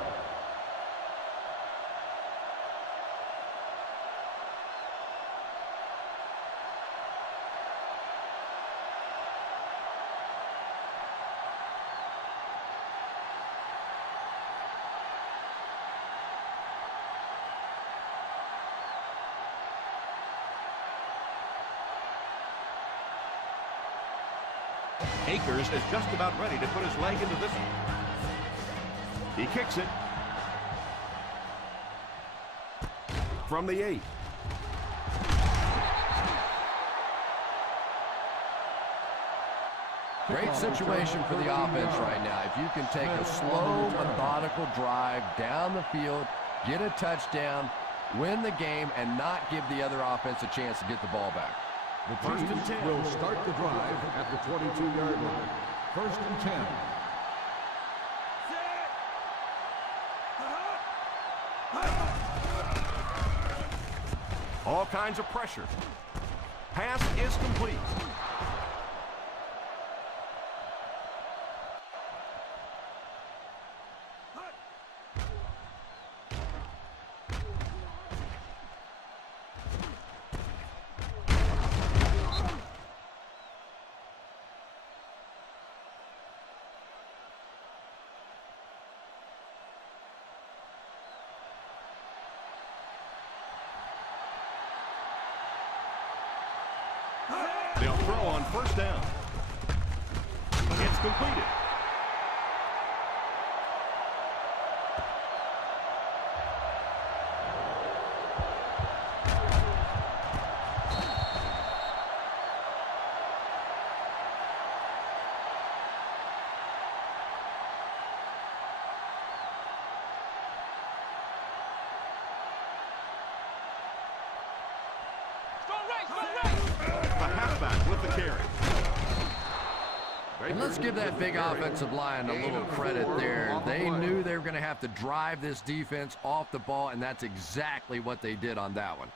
Akers is just about ready to put his leg into this one. He kicks it. From the 8. Great situation for the offense right now. If you can take a slow, methodical drive down the field, get a touchdown, win the game, and not give the other offense a chance to get the ball back. The Chiefs will start the drive at the 22-yard line. First and 10. All kinds of pressure. Pass is complete. throw on first down. It's completed. The halfback with the carry. And let's give that big offensive line a little credit there. They knew they were going to have to drive this defense off the ball, and that's exactly what they did on that one.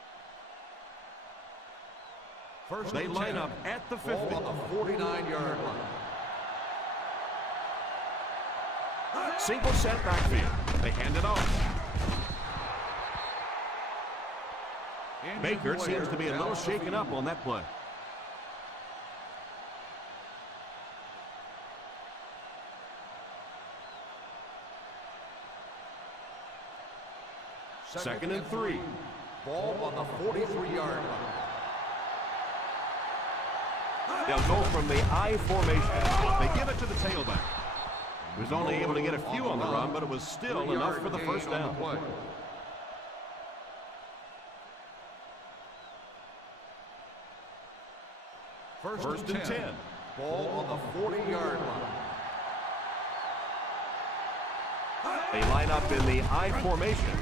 They line up at the 50. On the 49-yard line. Single set backfield. They hand it off. Baker seems to be a little shaken up on that play. Second and 3. Ball on the 43-yard line. They'll go from the I formation. They give it to the tailback. He was only able to get a few on the run, but it was still enough for the first down. First and 10. Ball on the 40-yard line. They line up in the I formation.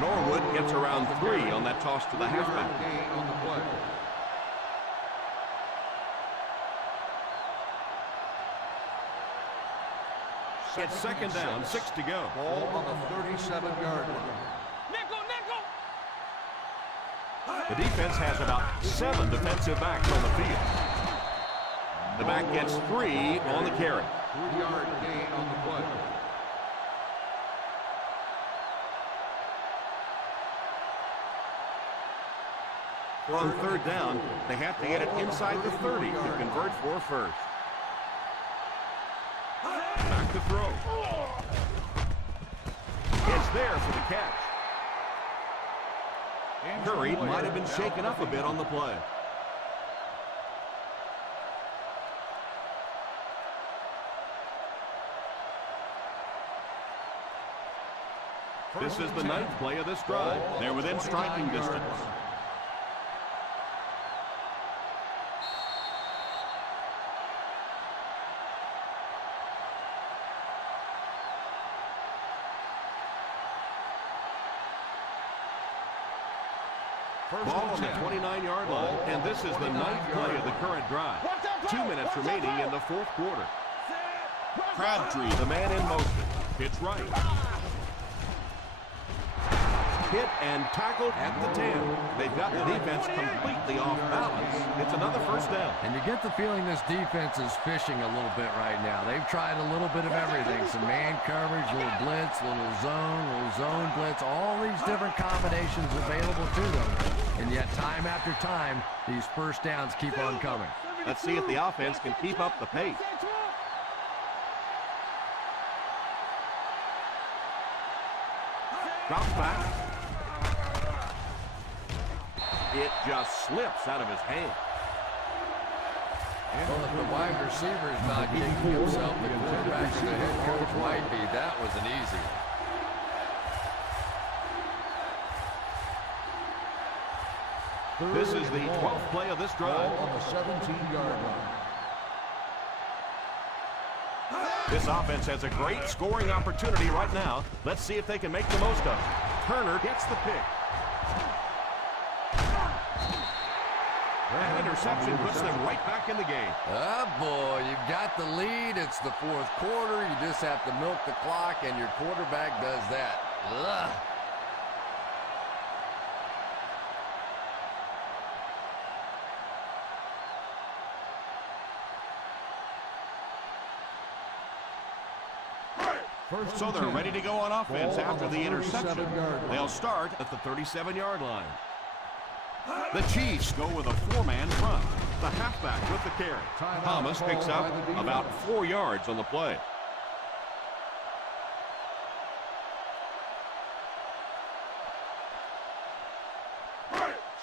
Norwood gets around 3 on that toss to the halfback. On the play. It's second down, 6 to go. Ball on the 37-yard line. The defense has about 7 defensive backs on the field. The back gets 3 on the carry. 3-yard gain on the play. On third down, they have to get it inside the 30 to convert for a first. Back to throw. It's there for the catch. Curry might have been shaken up a bit on the play. This is the 9th play of this drive. They're within striking distance. Ball on the 29-yard line, and this is the 9th play of the current drive. 2 minutes remaining in the fourth quarter. Crabtree, the man in motion. Hits right. Hit and tackled at the 10. They've got the defense completely off balance. It's another first down. And you get the feeling this defense is fishing a little bit right now. They've tried a little bit of everything. Some man coverage, little blitz, little zone blitz, all these different combinations available to them. And yet time after time, these first downs keep on coming. Let's see if the offense can keep up the pace. Drops back. It just slips out of his hand. Well, if the wide receiver is not kicking himself, the quarterback and the head coach might be. That was an easy one. This is the 12th play of this drive. On the 17-yard line. This offense has a great scoring opportunity right now. Let's see if they can make the most of it. Turner gets the pick. That interception puts them right back in the game. Oh, boy, you've got the lead. It's the fourth quarter. You just have to milk the clock, and your quarterback does that. Ugh. So they're ready to go on offense after the interception. They'll start at the 37-yard line. The Chiefs go with a 4-man front. The halfback with the carry. Thomas picks up about 4 yards on the play.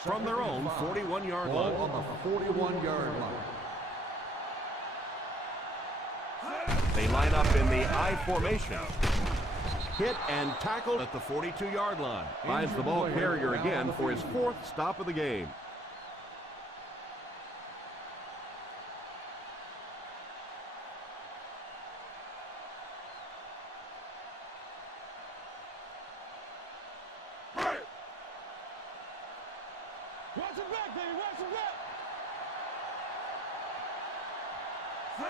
from their own 41-yard line. Ball on the 41-yard line. They line up in the I formation. Hit and tackled at the 42-yard line. Finds the ball carrier again for his 4th stop of the game. Watch it back, baby. Watch it back.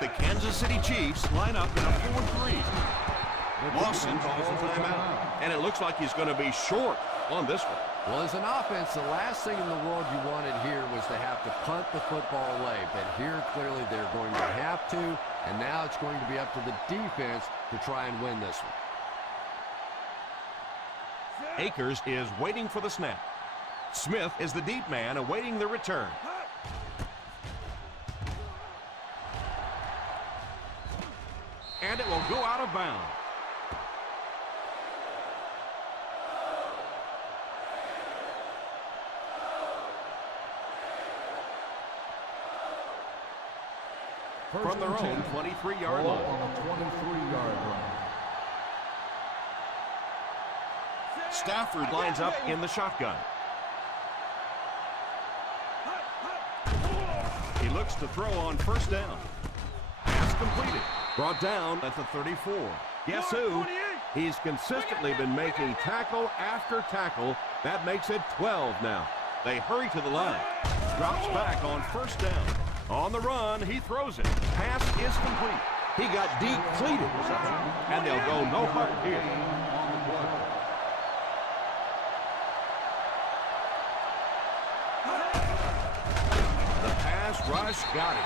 The Kansas City Chiefs line up in a 4-3. Lawson calls a timeout, and it looks like he's going to be short on this one. Well, as an offense, the last thing in the world you wanted here was to have to punt the football away. But here, clearly, they're going to have to, and now it's going to be up to the defense to try and win this one. Akers is waiting for the snap. Smith is the deep man awaiting the return. And it will go out of bounds. From their own 23-yard line. On the 23-yard line. Stafford lines up in the shotgun. He looks to throw on first down. Pass completed. Brought down at the 34. Guess who? He's consistently been making tackle after tackle. That makes it 12 now. They hurry to the line. Drops back on first down. On the run, he throws it. Pass is complete. He got depleted. And they'll go no hunt here. The pass rush got it.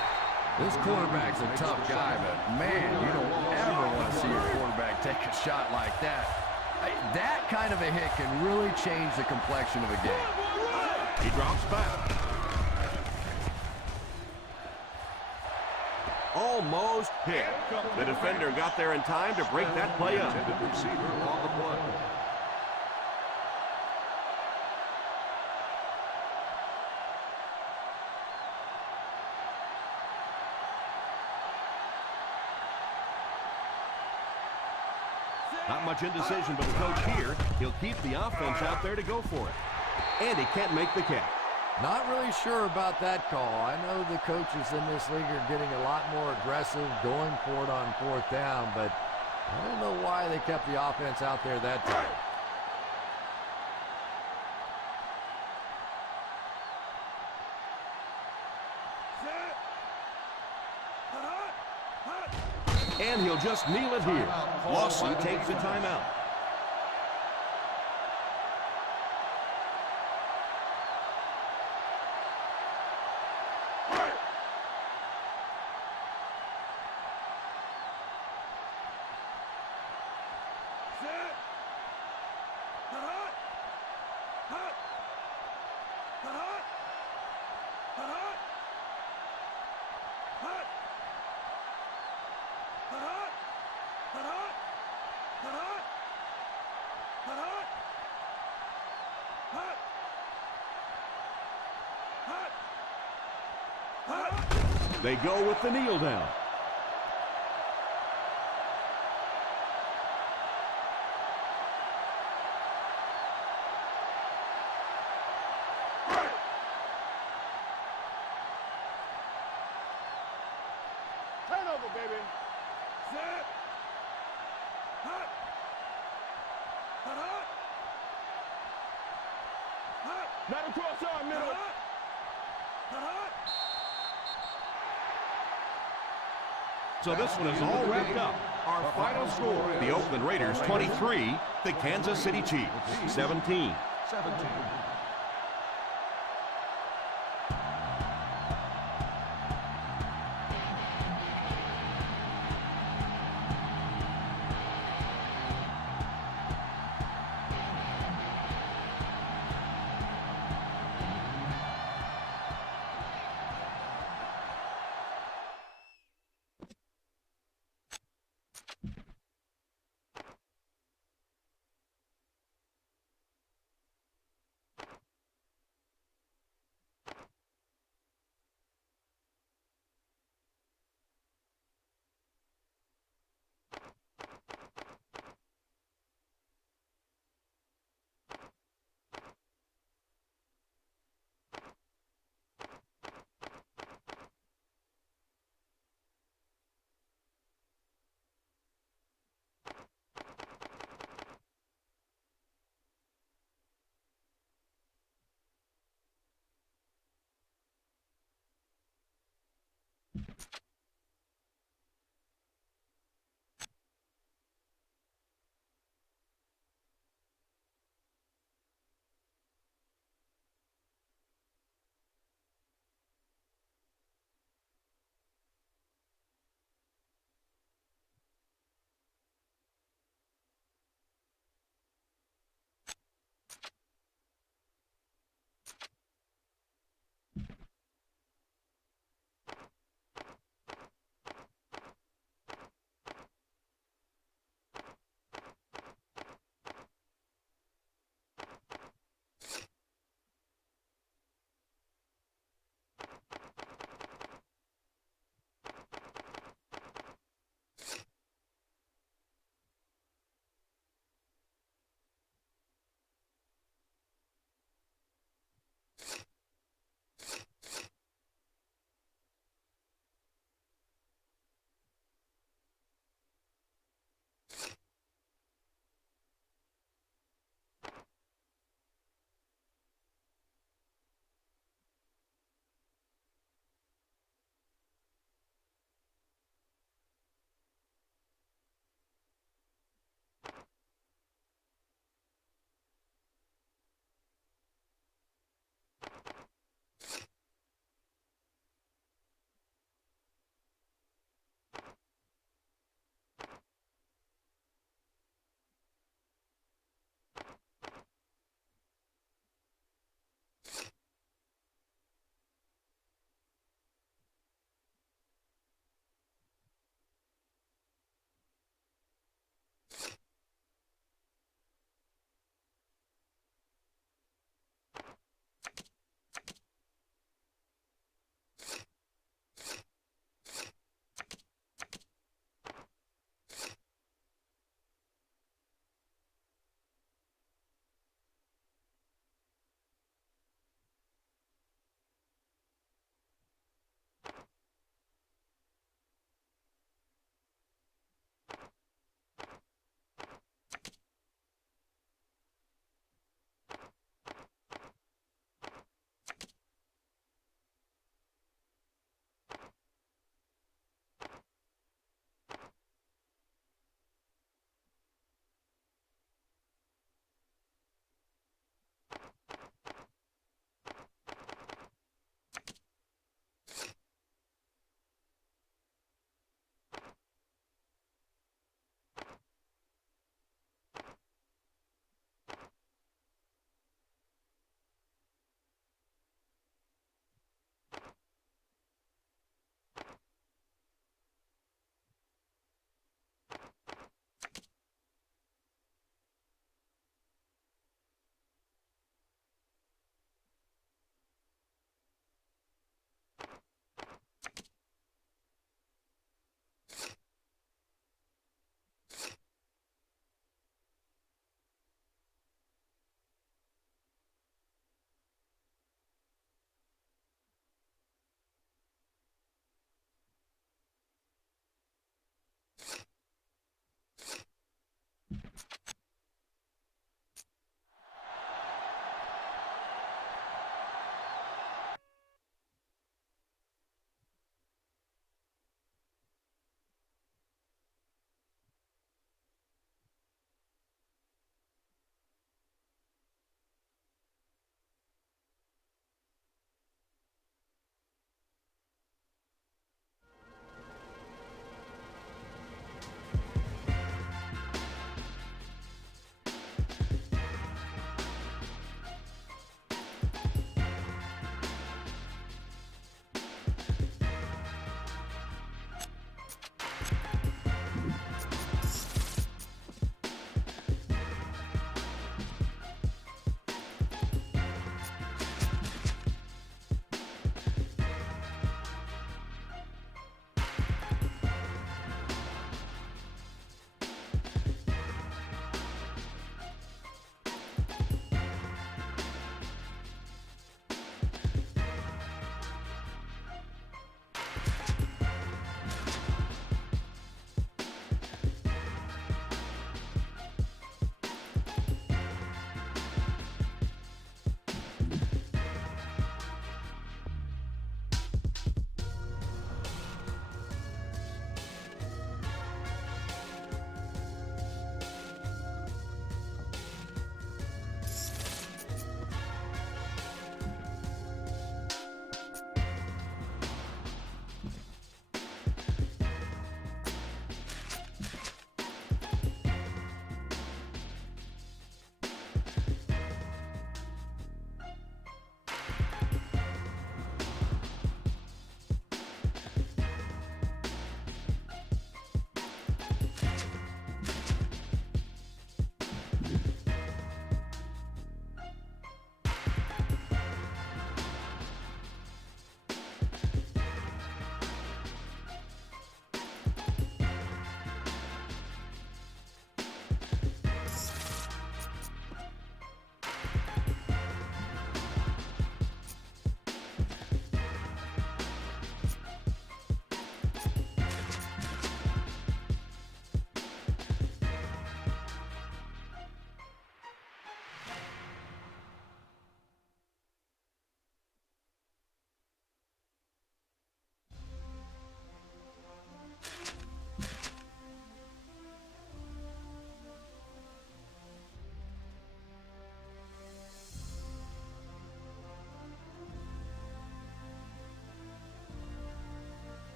This quarterback's a tough guy, but, man, you don't ever want to see your quarterback take a shot like that. That kind of a hit can really change the complexion of a game. He drops back. Almost hit. The defender got there in time to break that play up. Receiver on the play. Not much indecision by the coach here. He'll keep the offense out there to go for it. And he can't make the catch. Not really sure about that call. I know the coaches in this league are getting a lot more aggressive, going for it on 4th down, but I don't know why they kept the offense out there that time. And he'll just kneel it here. Lawson takes the timeout. They go with the kneel down. Turnover, baby. Set. Hot. Hot, hot. Hot. Not across our middle. Hot, hot. Hot. So this one is all wrapped up. Our final score, the Oakland Raiders 23, the Kansas City Chiefs 17. 17.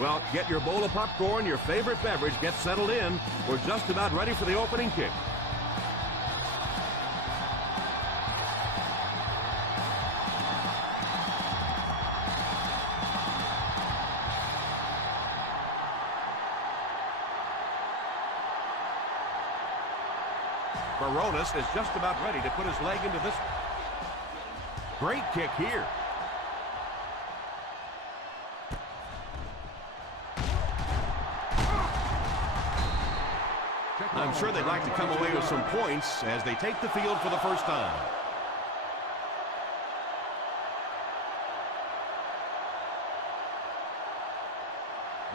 Well, get your bowl of popcorn, your favorite beverage, get settled in. We're just about ready for the opening kick. Baronis is just about ready to put his leg into this. Great kick here. I'm sure they'd like to come away with some points as they take the field for the first time.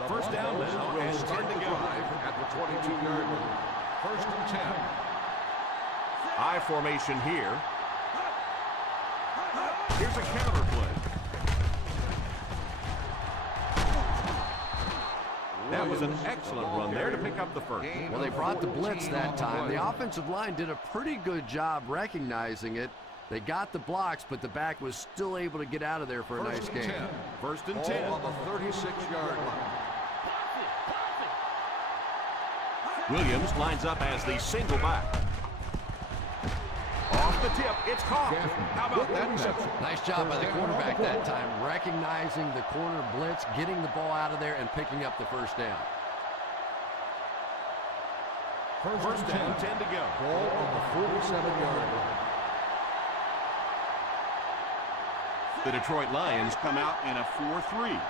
First down now and 10 to go. At the 22-yard line. First and 10. I formation here. Here's a counter play. That was an excellent run there to pick up the first. Well, they brought the blitz that time. The offensive line did a pretty good job recognizing it. They got the blocks, but the back was still able to get out of there for a nice gain. First and 10. On the 36-yard line. Williams lines up as the single back. Off the tip, it's caught. How about that reception? Nice job by the quarterback that time, recognizing the corner blitz, getting the ball out of there, and picking up the first down. First down, 10 to go. Ball on the 47-yard line. The Detroit Lions come out in a 4-3.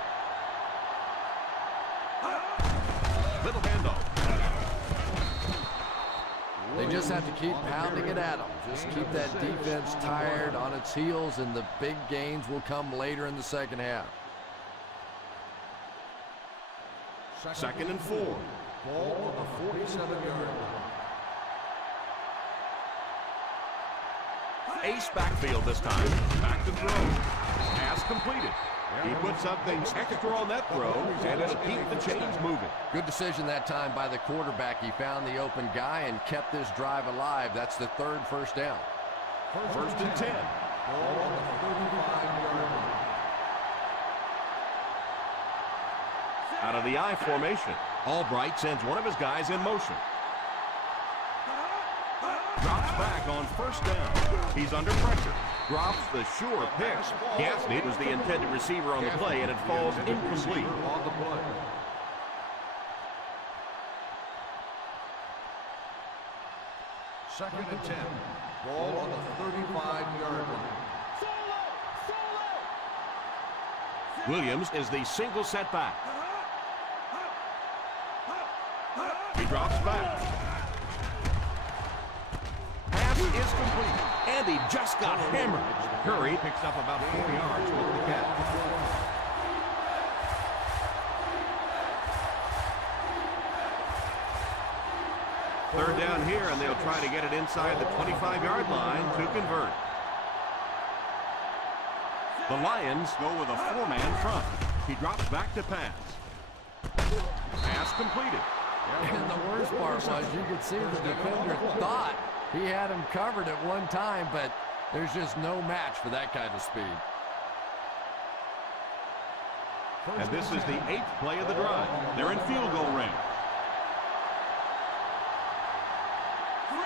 Little handoff. They just have to keep pounding it at them. Just keep that defense tired on its heels, and the big gains will come later in the second half. Second and 4. Ball on the 47-yard line. Ace backfield this time. Back to throw. Pass completed. He put something extra on that throw, and it'll keep the chains moving. Good decision that time by the quarterback. He found the open guy and kept this drive alive. That's the third first down. First and 10. Ball on the 35-yard line. Out of the I formation. Albright sends one of his guys in motion. Drops back on first down. He's under pressure. Drops the sure pick. Gaffney was the intended receiver on the play, and it falls incomplete. On the play. Second and 10. Ball on the 35-yard line. Williams is the single setback. He drops back. Pass is complete. And he just got hammered. Curry picks up about 4 yards with the catch. Third down here, and they'll try to get it inside the 25-yard line to convert. The Lions go with a 4-man front. He drops back to pass. Pass completed. And the worst part was you could see the defender thought he had him covered at one time, but there's just no match for that kind of speed. And this is the 8th play of the drive. They're in field goal range.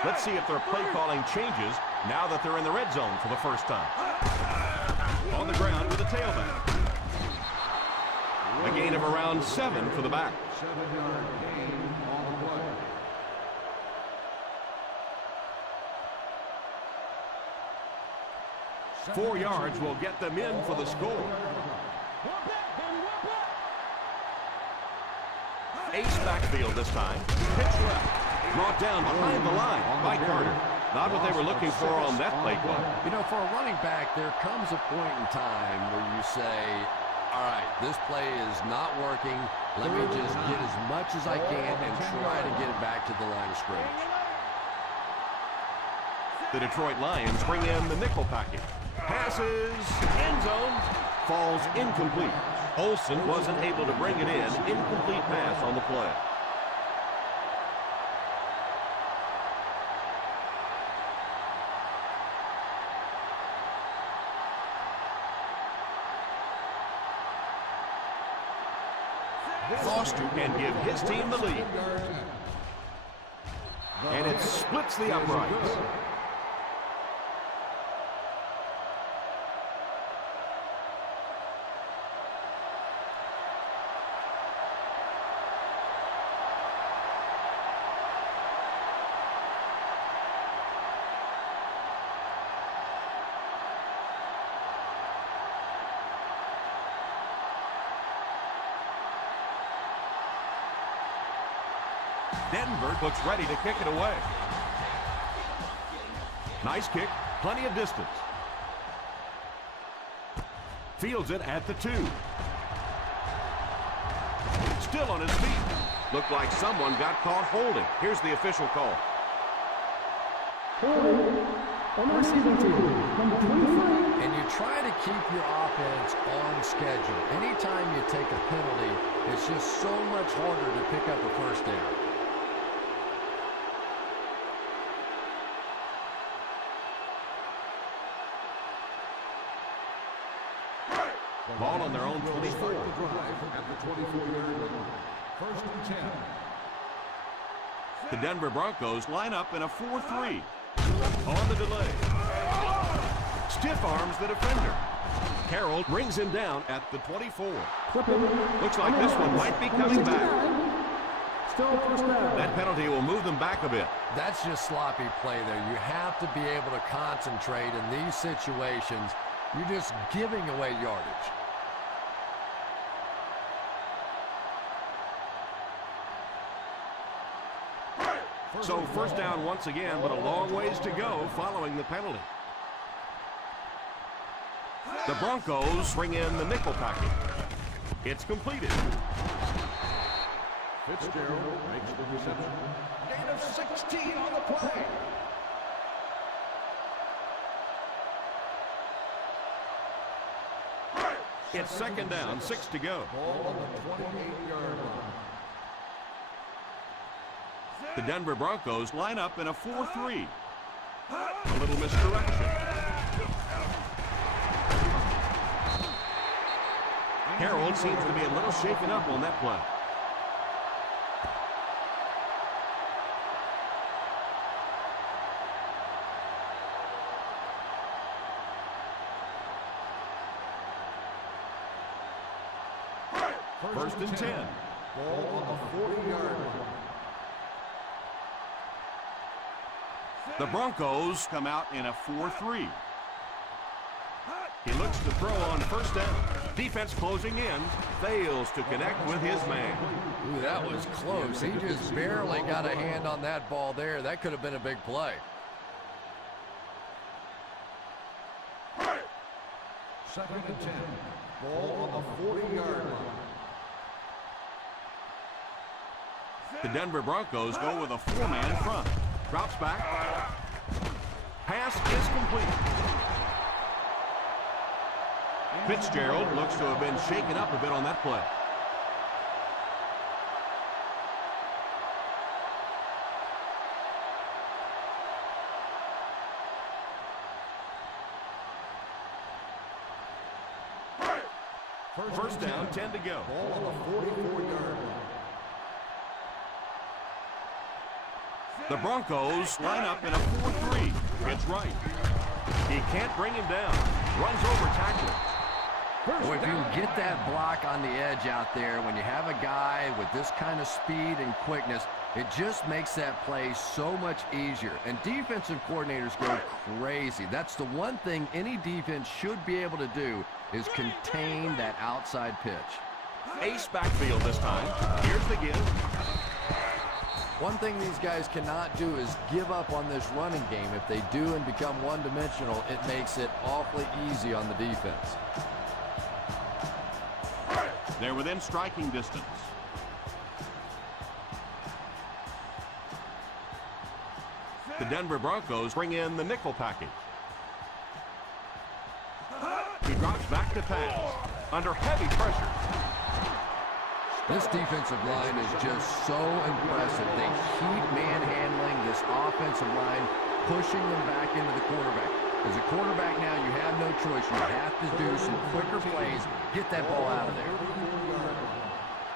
Let's see if their play calling changes now that they're in the red zone for the first time. On the ground with a tailback. A gain of around 7 for the back. 7-yard gain on the play. Four yards will get them in for the score. Ace backfield this time. Pitch left. Brought down behind the line by Carter. Not what they were looking for on that play call. You know, for a running back, there comes a point in time where you say, all right, this play is not working. Let me just get as much as I can and try to get it back to the line of scrimmage. The Detroit Lions bring in the nickel package. Passes, end zone, falls incomplete. Olsen wasn't able to bring it in. Incomplete pass on the play. Foster can give his team the lead. And it splits the uprights. Denver looks ready to kick it away. Nice kick, plenty of distance. Fields it at the 2. Still on his feet. Looked like someone got caught holding. Here's the official call. Holding on the receiving team, number 23. And you try to keep your offense on schedule. Anytime you take a penalty, it's just so much harder to pick up a first down. Ball on their own 24. At the 24-yard line. First and 10. The Denver Broncos line up in a 4-3. On the delay. Stiff arms the defender. Carroll brings him down at the 24. Looks like this one might be coming back. Still first down. That penalty will move them back a bit. That's just sloppy play there. You have to be able to concentrate in these situations. You're just giving away yardage. So first down once again, but a long ways to go following the penalty. The Broncos bring in the nickel package. It's completed. Fitzgerald makes the reception. Gain of 16 on the play. It's second down, 6 to go. Ball on the 28-yard line. The Denver Broncos line up in a 4-3. A little misdirection. Harold seems to be a little shaken up on that play. First and 10. Ball on the 40-yard line. The Broncos come out in a 4-3. He looks to throw on first down. Defense closing in, fails to connect with his man. Ooh, that was close. He just barely got a hand on that ball there. That could have been a big play. Second and 10. Ball on the 40-yard line. The Denver Broncos go with a 4-man front. Drops back. Pass is complete. Fitzgerald looks to have been shaken up a bit on that play. First down, 10 to go. Ball on the 44-yard line. The Broncos line up in a 4-3. It's right. He can't bring him down. Runs over tacklers. Boy, if you can get that block on the edge out there, when you have a guy with this kind of speed and quickness, it just makes that play so much easier. And defensive coordinators go crazy. That's the one thing any defense should be able to do, is contain that outside pitch. Ace backfield this time. Here's the give. One thing these guys cannot do is give up on this running game. If they do and become one-dimensional, it makes it awfully easy on the defense. They're within striking distance. The Denver Broncos bring in the nickel package. to pass. Under heavy pressure. This defensive line is just so impressive. They keep manhandling this offensive line, pushing them back into the quarterback. As a quarterback now, you have no choice. You have to do some quicker plays. Get that ball out of there.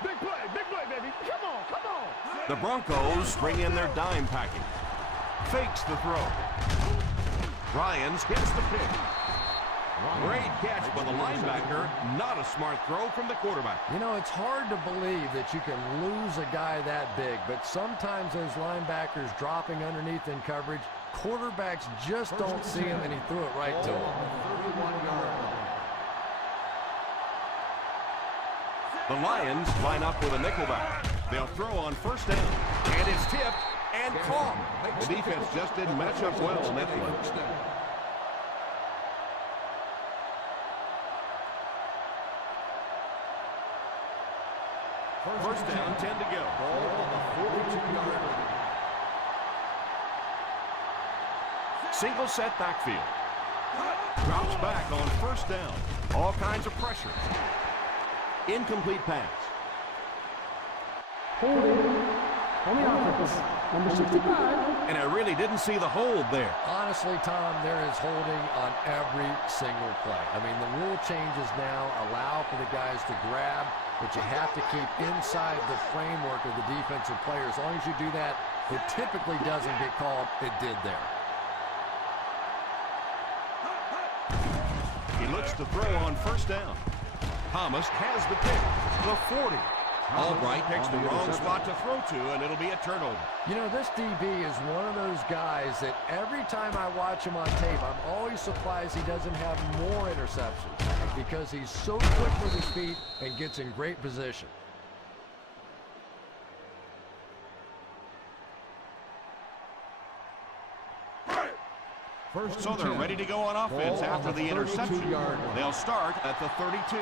Big play, baby. Come on, come on. The Broncos bring in their dime package. Fakes the throw. Ryans gets the pick. Great catch by the linebacker. Not a smart throw from the quarterback. You know, it's hard to believe that you can lose a guy that big, but sometimes those linebackers dropping underneath in coverage, quarterbacks just don't see him, and he threw it right to him. The Lions line up with a nickelback. They'll throw on first down. And it's tipped and caught. The defense just didn't match up well on that play. First down, 10 to go. Ball on the 42-yard line. Single set backfield. Drops back on first down. All kinds of pressure. Incomplete pass. Holding on the offense. Number 65. And I really didn't see the hold there. Honestly, Tom, there is holding on every single play. I mean, the rule changes now allow for the guys to grab, but you have to keep inside the framework of the defensive player. As long as you do that, it typically doesn't get called. It did there. He looks to throw on first down. Thomas has the pick. The 40. Albright picks the wrong spot to throw to, and it'll be a turnover. You know, this DB is one of those guys that every time I watch him on tape, I'm always surprised he doesn't have more interceptions because he's so quick with his feet and gets in great position. So they're ready to go on offense after the interception. They'll start at the 32.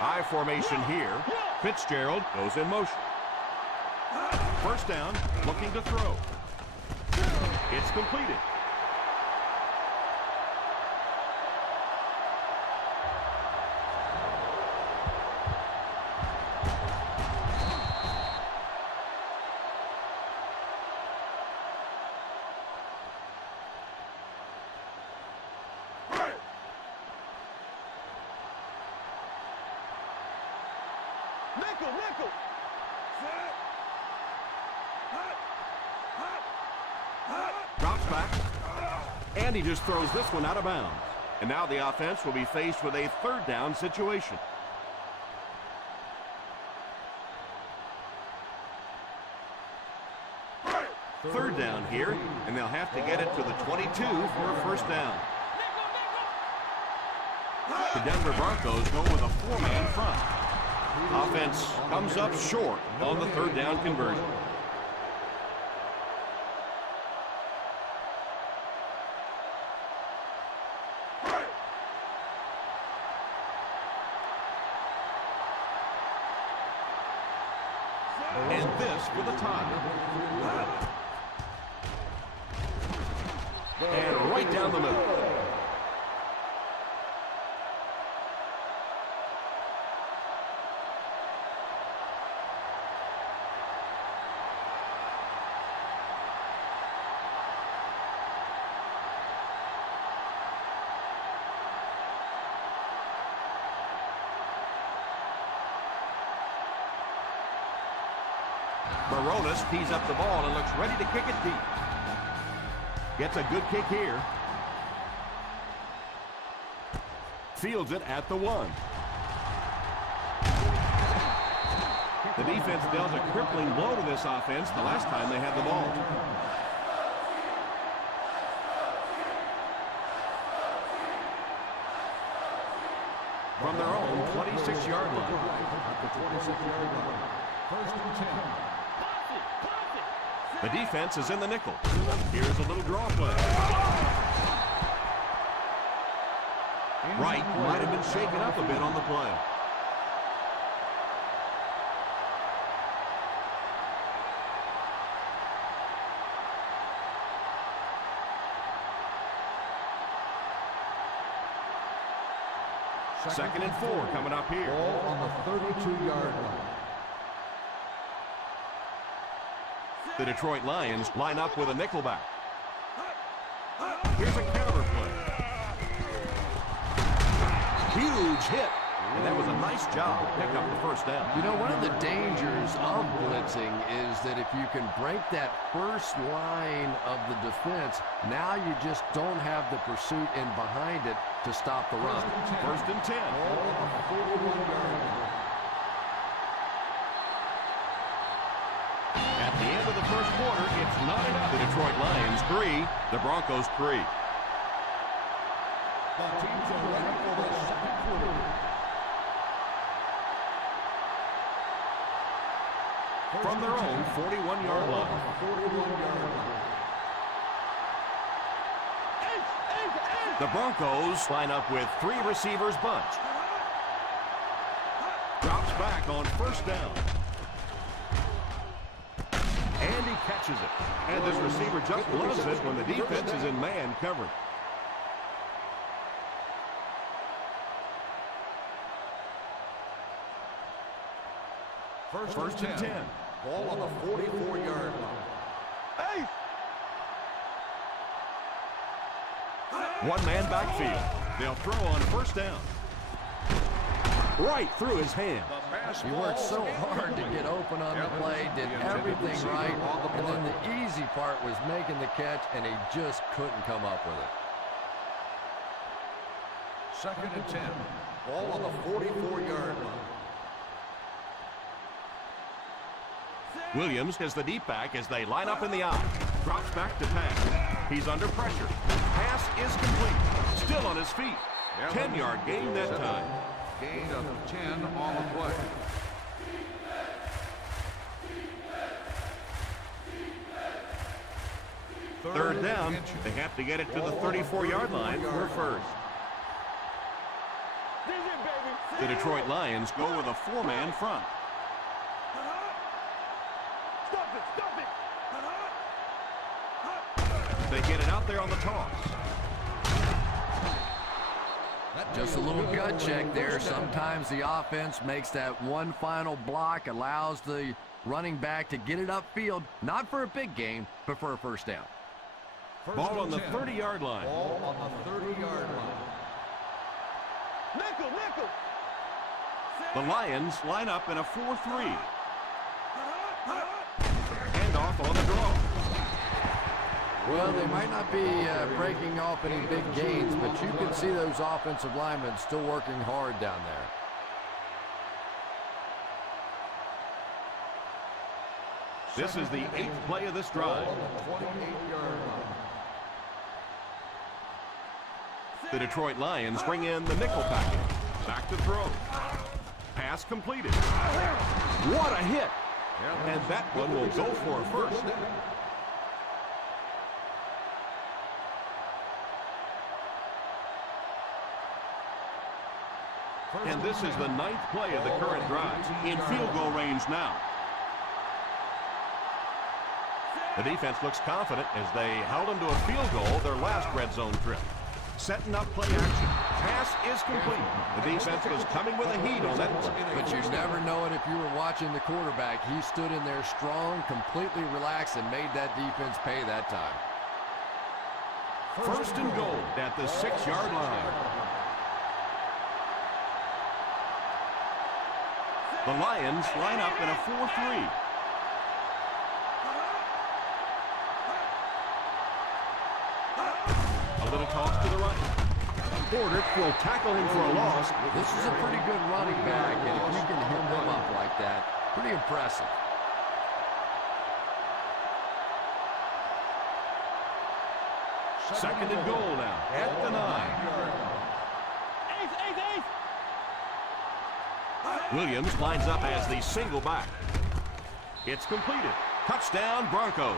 I formation here. Fitzgerald goes in motion. First down, looking to throw. It's completed. Nickel. Drops back. And he just throws this one out of bounds. And now the offense will be faced with a third down situation. Third down here, and they'll have to get it to the 22 for a first down. The Denver Broncos go with a four-man front. Offense comes up short on the third down conversion. And this for the tie. And right down the middle. Baronis tees up the ball and looks ready to kick it deep. Gets a good kick here. Fields it at the 1. The defense dealt a crippling blow to this offense the last time they had the ball. From their own 26-yard line. At the 26-yard line. First and 10. The defense is in the nickel. Here's a little draw play. Wright might have been shaken up a bit on the play. Second and 4 coming up here. Ball on the 32-yard line. The Detroit Lions line up with a nickelback. Here's a counter play. Huge hit. And that was a nice job to pick up the first down. You know, one of the dangers of blitzing is that if you can break that first line of the defense, now you just don't have the pursuit in behind it to stop the run. First and 10. Ball on the 41-yard line. At the end of the first quarter, it's not enough. The Detroit Lions 3, the Broncos 3. The teams are ready for the second quarter. From their own 41-yard line. 41-yard line. The Broncos line up with 3 receivers bunched. Drops back on first down. And he catches it. And this receiver just loves it when the defense is in man coverage. First and 10. Ball on the 44-yard line. Hey! One-man backfield. They'll throw on first down. Right through his hand. He worked so hard to get open on the play, did everything right, and then the easy part was making the catch, and he just couldn't come up with it. Second and 10. Ball on the 44-yard line. Williams has the deep back as they line up in the eye. Drops back to pass. He's under pressure. Pass is complete. Still on his feet. 10-yard gain that time. Gain of 10 on the play. Third down. They have to get it to the 34-yard line for first. The Detroit Lions go with a 4-man front. They get it out there on the toss. Just a little gut check there. Sometimes the offense makes that one final block, allows the running back to get it upfield, not for a big gain, but for a first down. Ball on the 30-yard line. Ball on the 30-yard line. Nickel. The Lions line up in a 4-3. Hand off on the draw. Well, they might not be breaking off any big gains, but you can see those offensive linemen still working hard down there. This is the 8th play of this drive. On the 28-yard line. The Detroit Lions bring in the nickel package. Back to throw. Pass completed. What a hit! And that one will go for a first. And this is the 9th play of the current drive. In field goal range now. The defense looks confident as they held them to a field goal their last red zone trip. Setting up play action. Pass is complete. The defense was coming with a heat on that play. But you never know it if you were watching the quarterback. He stood in there strong, completely relaxed, and made that defense pay that time. First and goal at the 6-yard line. The Lions line up in a 4-3. A little toss to the right. Porter will tackle him for a loss. This is a pretty good running back, and if you can hem him up like that, pretty impressive. Second and goal now at the 9. Williams lines up as the single back. It's completed. Touchdown, Broncos.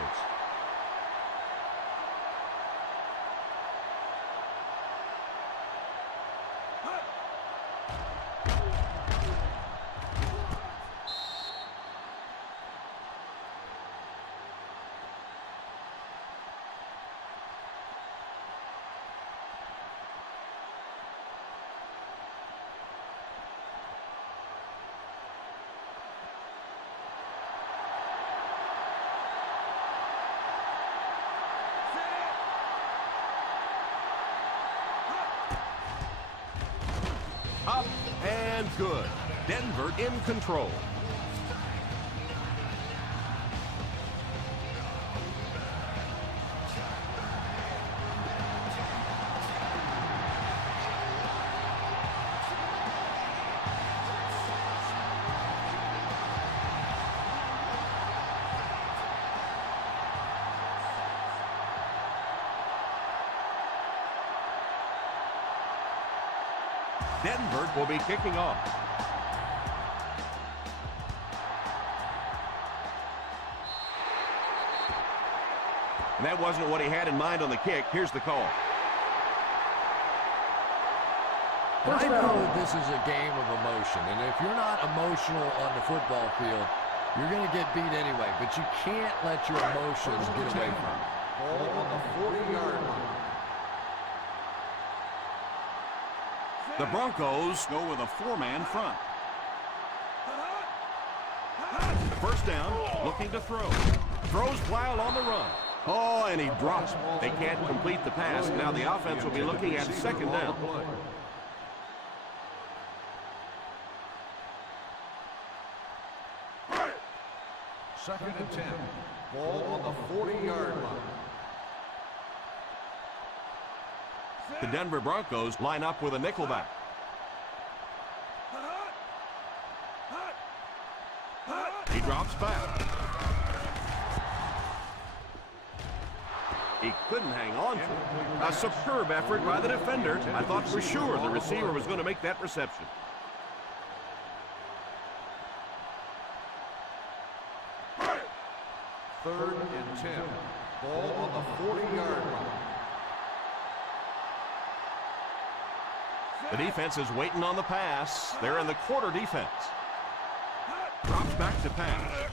Up and good. Denver in control. Denver will be kicking off. And that wasn't what he had in mind on the kick. Here's the call. And I know this is a game of emotion, and if you're not emotional on the football field, you're going to get beat anyway, but you can't let your emotions get away from you. Ball on the 40-yard line. The Broncos go with a four-man front. First down, looking to throw. Throws while on the run. Oh, and he drops. They can't complete the pass. Now the offense will be looking at second down. Second and 10. Ball on the 40-yard line. The Denver Broncos line up with a nickelback. He drops back. He couldn't hang on to it. A superb effort by the defender. I thought for sure the receiver was going to make that reception. Third and 10. Ball on the 40-yard line. The defense is waiting on the pass. They're in the quarter defense. Drops back to pass.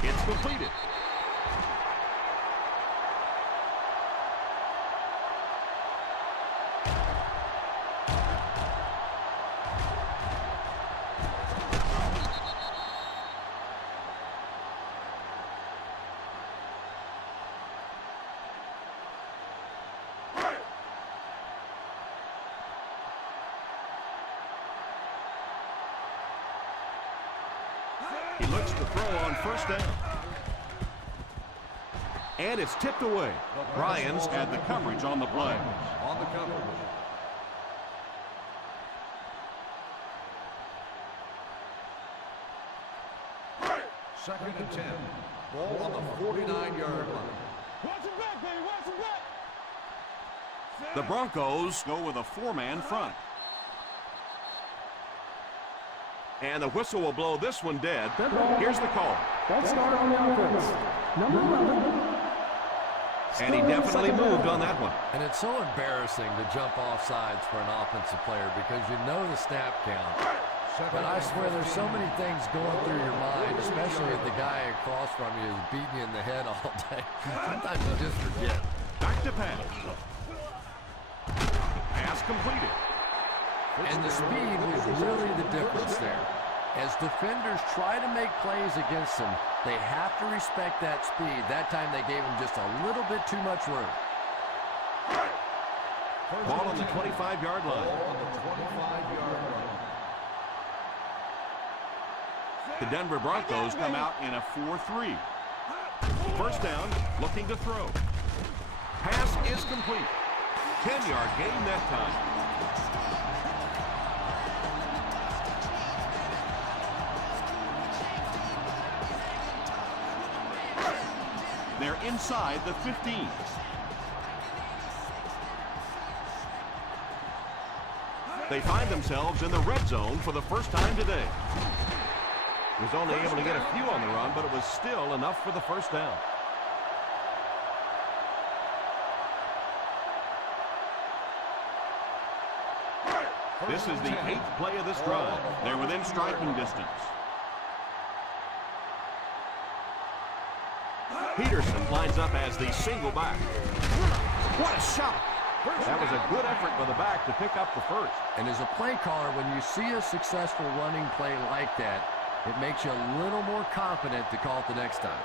It's completed. He looks to throw on first down. And it's tipped away. Ryans had the coverage on the play. On the coverage. Second and 10. Ball on the 49-yard line. Watch it back, baby. Watch it back. The Broncos go with a four-man front. And the whistle will blow this one dead. Here's the call. Bad start on the offense. Number 11. And he definitely moved on that one. And it's so embarrassing to jump off sides for an offensive player because you know the snap count. But I swear there's so many things going through your mind, especially if the guy across from you is beating you in the head all day. Sometimes you just forget. Back to pass. Pass completed. And the speed was really the difference there. As defenders try to make plays against them, they have to respect that speed. That time they gave him just a little bit too much room. Ball on the 25-yard line. Ball on the 25-yard line. The Denver Broncos come out in a 4-3. First down, looking to throw. Pass is complete. 10-yard gain that time. They're inside the 15. They find themselves in the red zone for the first time today. Was only able to get a few on the run, but it was still enough for the first down. This is the 8th play of this drive. They're within striking distance. Peterson lines up as the single back. What a shot! That was a good effort by the back to pick up the first. And as a play caller, when you see a successful running play like that, it makes you a little more confident to call it the next time.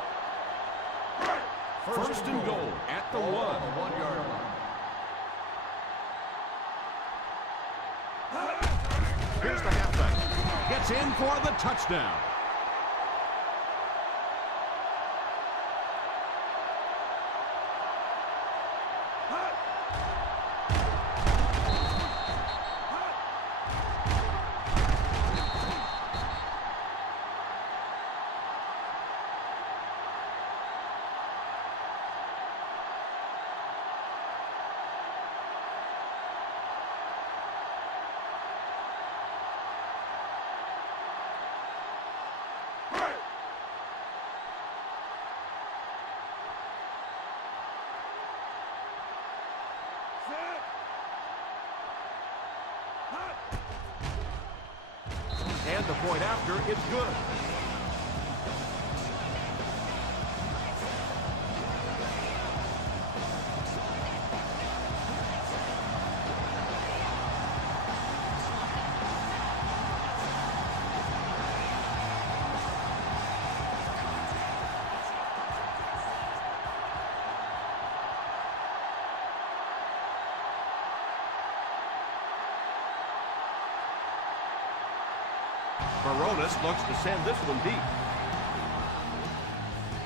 First and goal at the 1. 1-yard line. Here's the halfback. Gets in for the touchdown. And the point after is good. Baronis looks to send this one deep.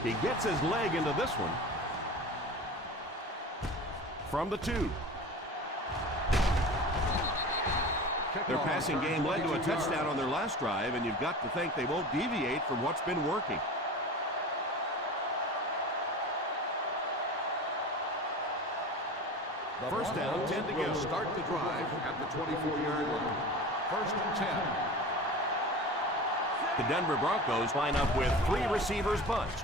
He gets his leg into this one. From the 2. Their passing game led to a touchdown on their last drive, and you've got to think they won't deviate from what's been working. First down, 10 to go. Start the drive at the 24-yard line. First and 10. The Denver Broncos line up with 3 receivers bunched.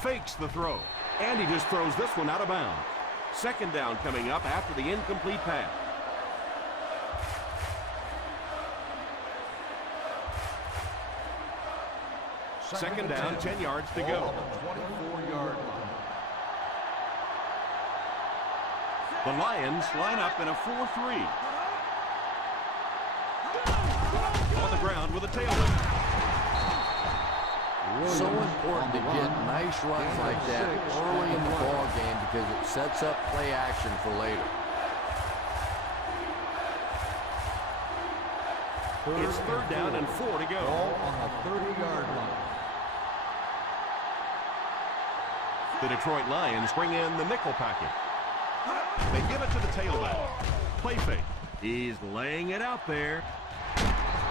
Fakes the throw. And he just throws this one out of bounds. Second down coming up after the incomplete pass. Second down, 10 yards to go. 24-yard line. The Lions line up in a 4-3. On the ground with a tailwind. So important to get nice runs like that early in the ball game because it sets up play action for later. It's third down and 4 to go. Ball on the 30-yard line. The Detroit Lions bring in the nickel package. They give it to the tailback. Play fake. He's laying it out there.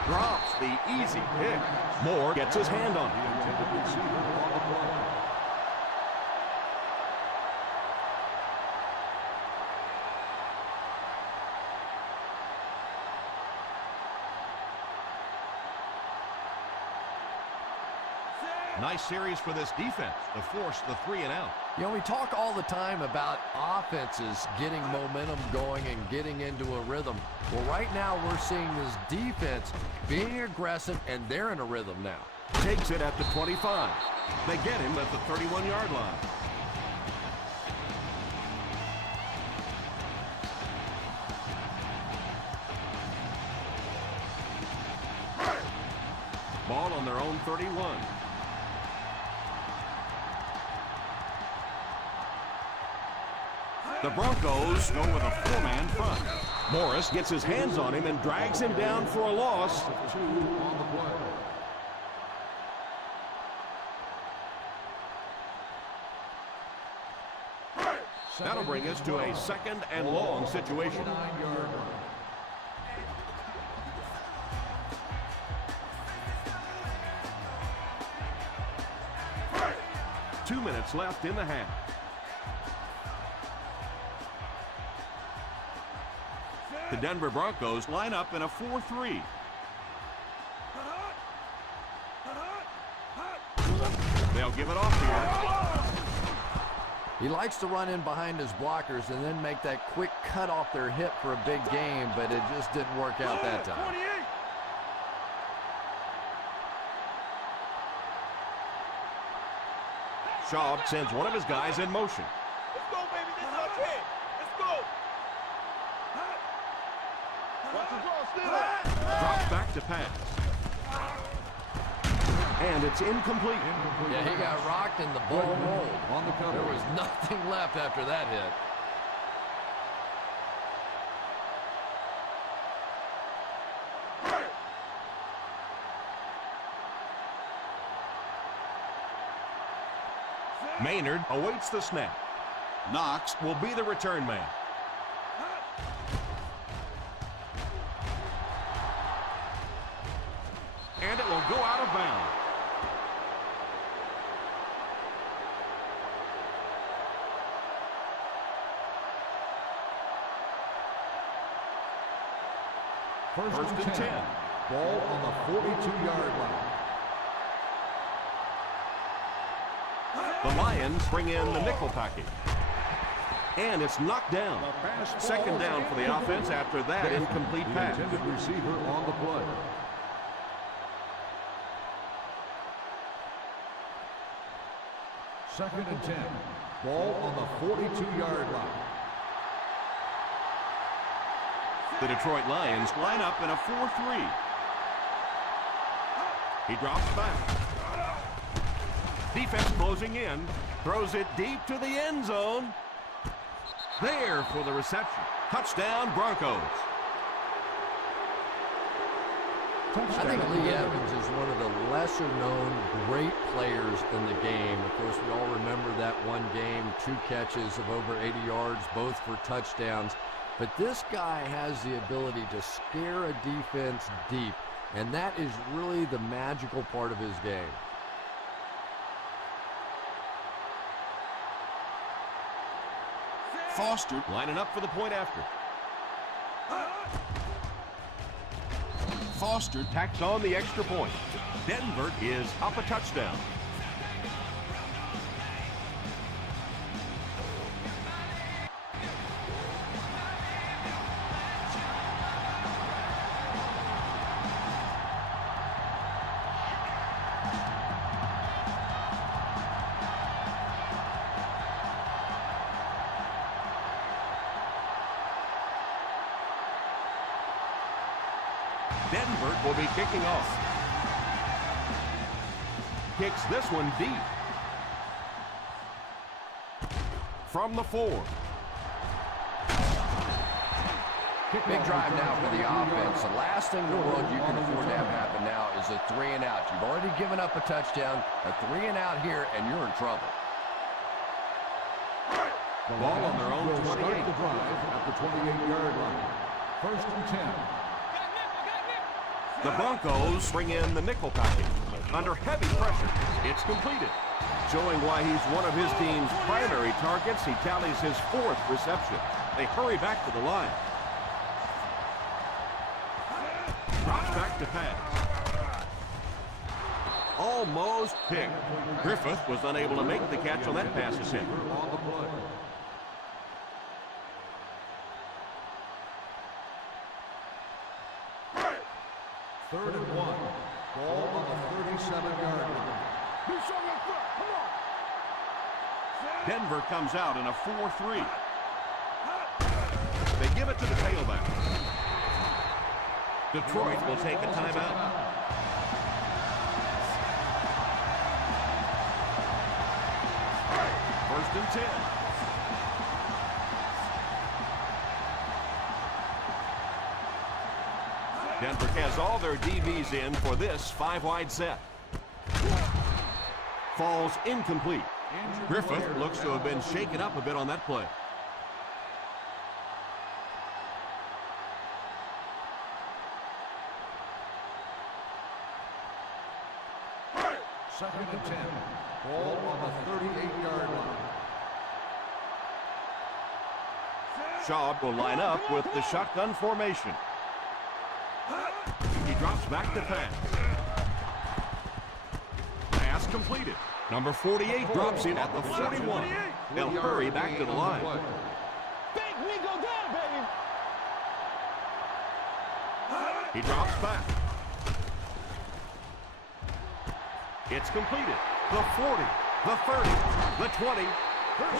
Drops the easy pick. Moore gets his hand on it. Nice series for this defense to force the 3 and out. You know, we talk all the time about offenses getting momentum going and getting into a rhythm. Well, right now we're seeing this defense being aggressive, and they're in a rhythm now. Takes it at the 25. They get him at the 31-yard line. Ball on their own 31. The Broncos go with a 4-man front. Morris gets his hands on him and drags him down for a loss. 2 on the play. That'll bring us to a second and long situation. 9-yard line. Two minutes left in the half. The Denver Broncos line up in a 4-3. They'll give it off here. He likes to run in behind his blockers and then make that quick cut off their hip for a big game, but it just didn't work out that time. Schaub sends one of his guys in motion. Let's go, baby. This is our kid. Let's go. Watch the draw, still. Drops back to pass. And it's incomplete. Yeah, he got rocked and the ball rolled. On the cover. There was nothing left after that hit. Maynard awaits the snap. Knox will be the return man. And it will go out of bounds. First and 10. Ball on the 42-yard line. The Lions bring in the nickel package. And it's knocked down. Second down for the offense after that incomplete pass. The intended receiver on the play. Second and 10. Ball on the 42-yard line. The Detroit Lions line up in a 4-3. He drops back. Defense closing in. Throws it deep to the end zone. There for the reception. Touchdown, Broncos. I think Lee Evans is one of the lesser-known great players in the game. Of course, we all remember that one game, 2 catches of over 80 yards, both for touchdowns. But this guy has the ability to scare a defense deep, and that is really the magical part of his game. Foster lining up for the point after. Foster tacks on the extra point. Denver is up a touchdown. Denver will be kicking off. Kicks this one deep. From the 4. Big drive now for the offense. The last thing in the world you can afford to have happen now is a 3 and out. You've already given up a touchdown, a 3 and out here, and you're in trouble. The ball on their own 28. Start the drive at the 28-yard line. First and 10. The Broncos bring in the nickel package. Under heavy pressure, it's completed. Showing why he's one of his team's primary targets, he tallies his 4th reception. They hurry back to the line. Drops back to pass. Almost picked. Griffith was unable to make the catch on that pass attempt. On the play. Third and 1. Ball on the 37-yard line. Denver comes out in a 4-3. They give it to the tailback. Detroit will take a timeout. First and 10. Denver has all their DBs in for this 5-wide set. Falls incomplete. Griffith looks to have been shaken up a bit on that play. Second and 10. Ball on the 38-yard line. Shaw will line up with the shotgun formation. He drops back to pass. Pass completed. Number 48 drops in at the 41. They'll hurry back to the line. Fake me go down, baby. He drops back. It's completed. The 40, the 30, the 20.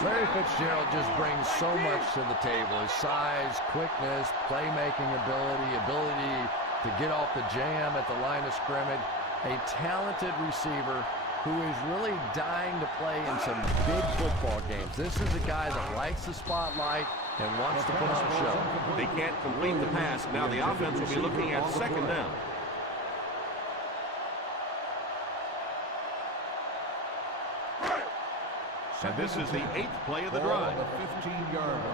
Larry Fitzgerald just brings so much to the table. His size, quickness, playmaking ability to get off the jam at the line of scrimmage. A talented receiver who is really dying to play in some big football games. This is a guy that likes the spotlight and wants to put on a show. They can't complete the pass. Now the offense will be looking at second down. And this is the 8th play of the drive. The 15-yard line.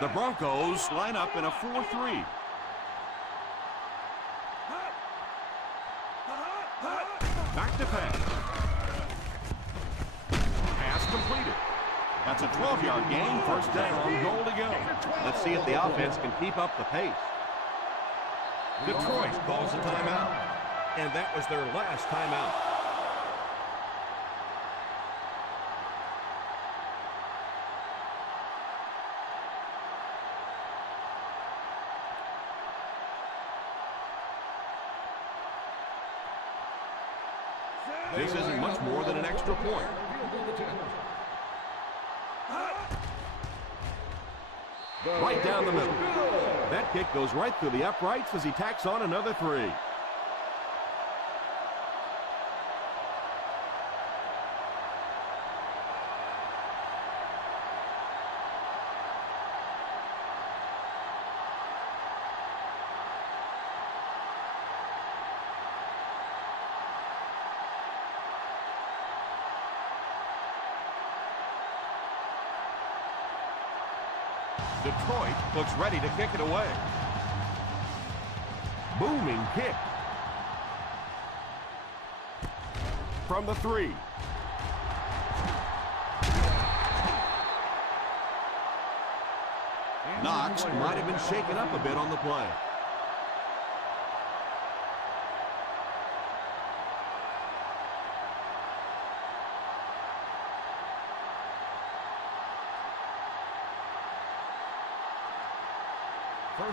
The Broncos line up in a 4-3. Back to pass. Pass completed. That's a 12-yard gain. First down, goal to go. Let's see if the offense can keep up the pace. Detroit calls a timeout. And that was their last timeout. This isn't much more than an extra point. Right down the middle. That kick goes right through the uprights as he tacks on another 3. Detroit looks ready to kick it away. Booming kick. From the 3. Knox might have been shaken up a bit on the play.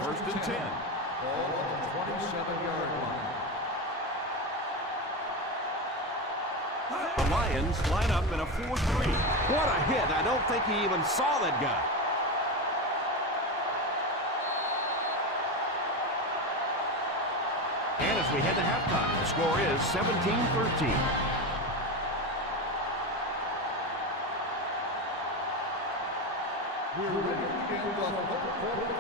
First and 10. Ball on the 27-yard line. The Lions line up in a 4-3. What a hit. I don't think he even saw that guy. And as we head to halftime, the score is 17-13. We're ready to begin the fourth quarter.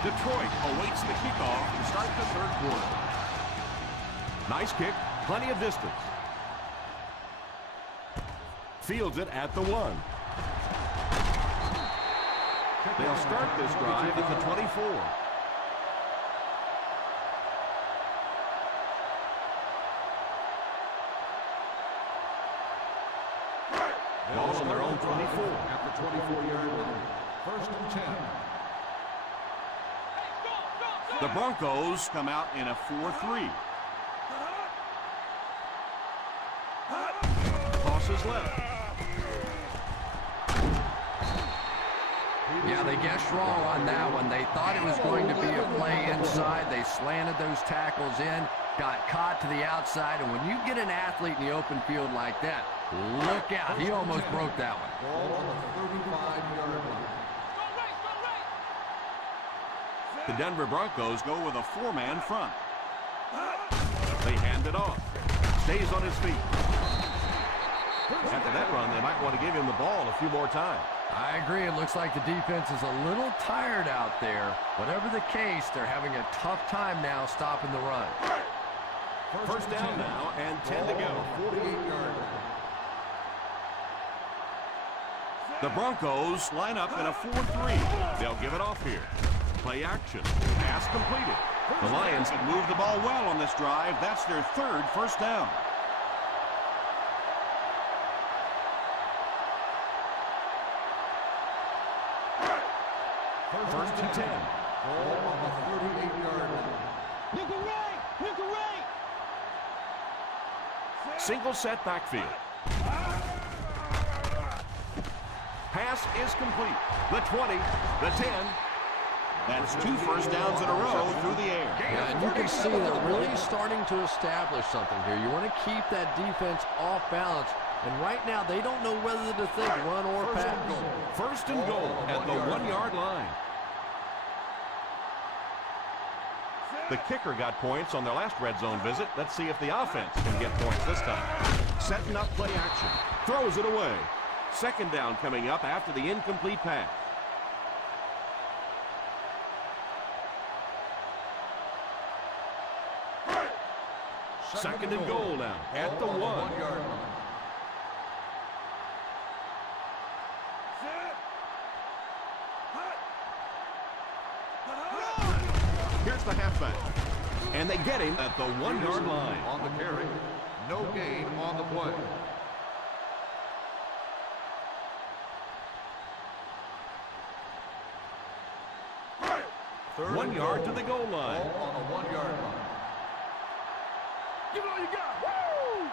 Detroit awaits the kickoff to start the third quarter. Nice kick, plenty of distance. Fields it at the 1. They'll start this drive at the 24. Ball on their own 24. At the 24-yard line. First and 10. The Broncos come out in a 4-3. Tosses left. Yeah, they guessed wrong on that one. They thought it was going to be a play inside. They slanted those tackles in, got caught to the outside, and when you get an athlete in the open field like that, look out. He almost broke that one. Ball on the 35-yard line. The Denver Broncos go with a 4-man front. They hand it off. Stays on his feet. After that run, they might want to give him the ball a few more times. I agree. It looks like the defense is a little tired out there. Whatever the case, they're having a tough time now stopping the run. First down now and 10 to go. 48-yard line. The Broncos line up in a 4-3. They'll give it off here. Play action. Pass completed. The Lions have moved the ball well on this drive. That's their third first down. First and 10. Ball on the 38-yard line. Nickel right! Nickel right! Single set backfield. Pass is complete. The 20, the 10. That's 2 first downs in a row through the air. Yeah, and you can see they're really starting to establish something here. You want to keep that defense off balance. And right now, they don't know whether to think run or pass. First and goal at the 1-yard line. The kicker got points on their last red zone visit. Let's see if the offense can get points this time. Setting up play action. Throws it away. Second down coming up after the incomplete pass. Second and goal now at the 1. 1 yard line. Here's the halfback. And they get him at the 1 yard line. On the carry. No gain on the play. Third 1 yard to the goal line. Ball on the 1 yard line. Give it all you got. Woo!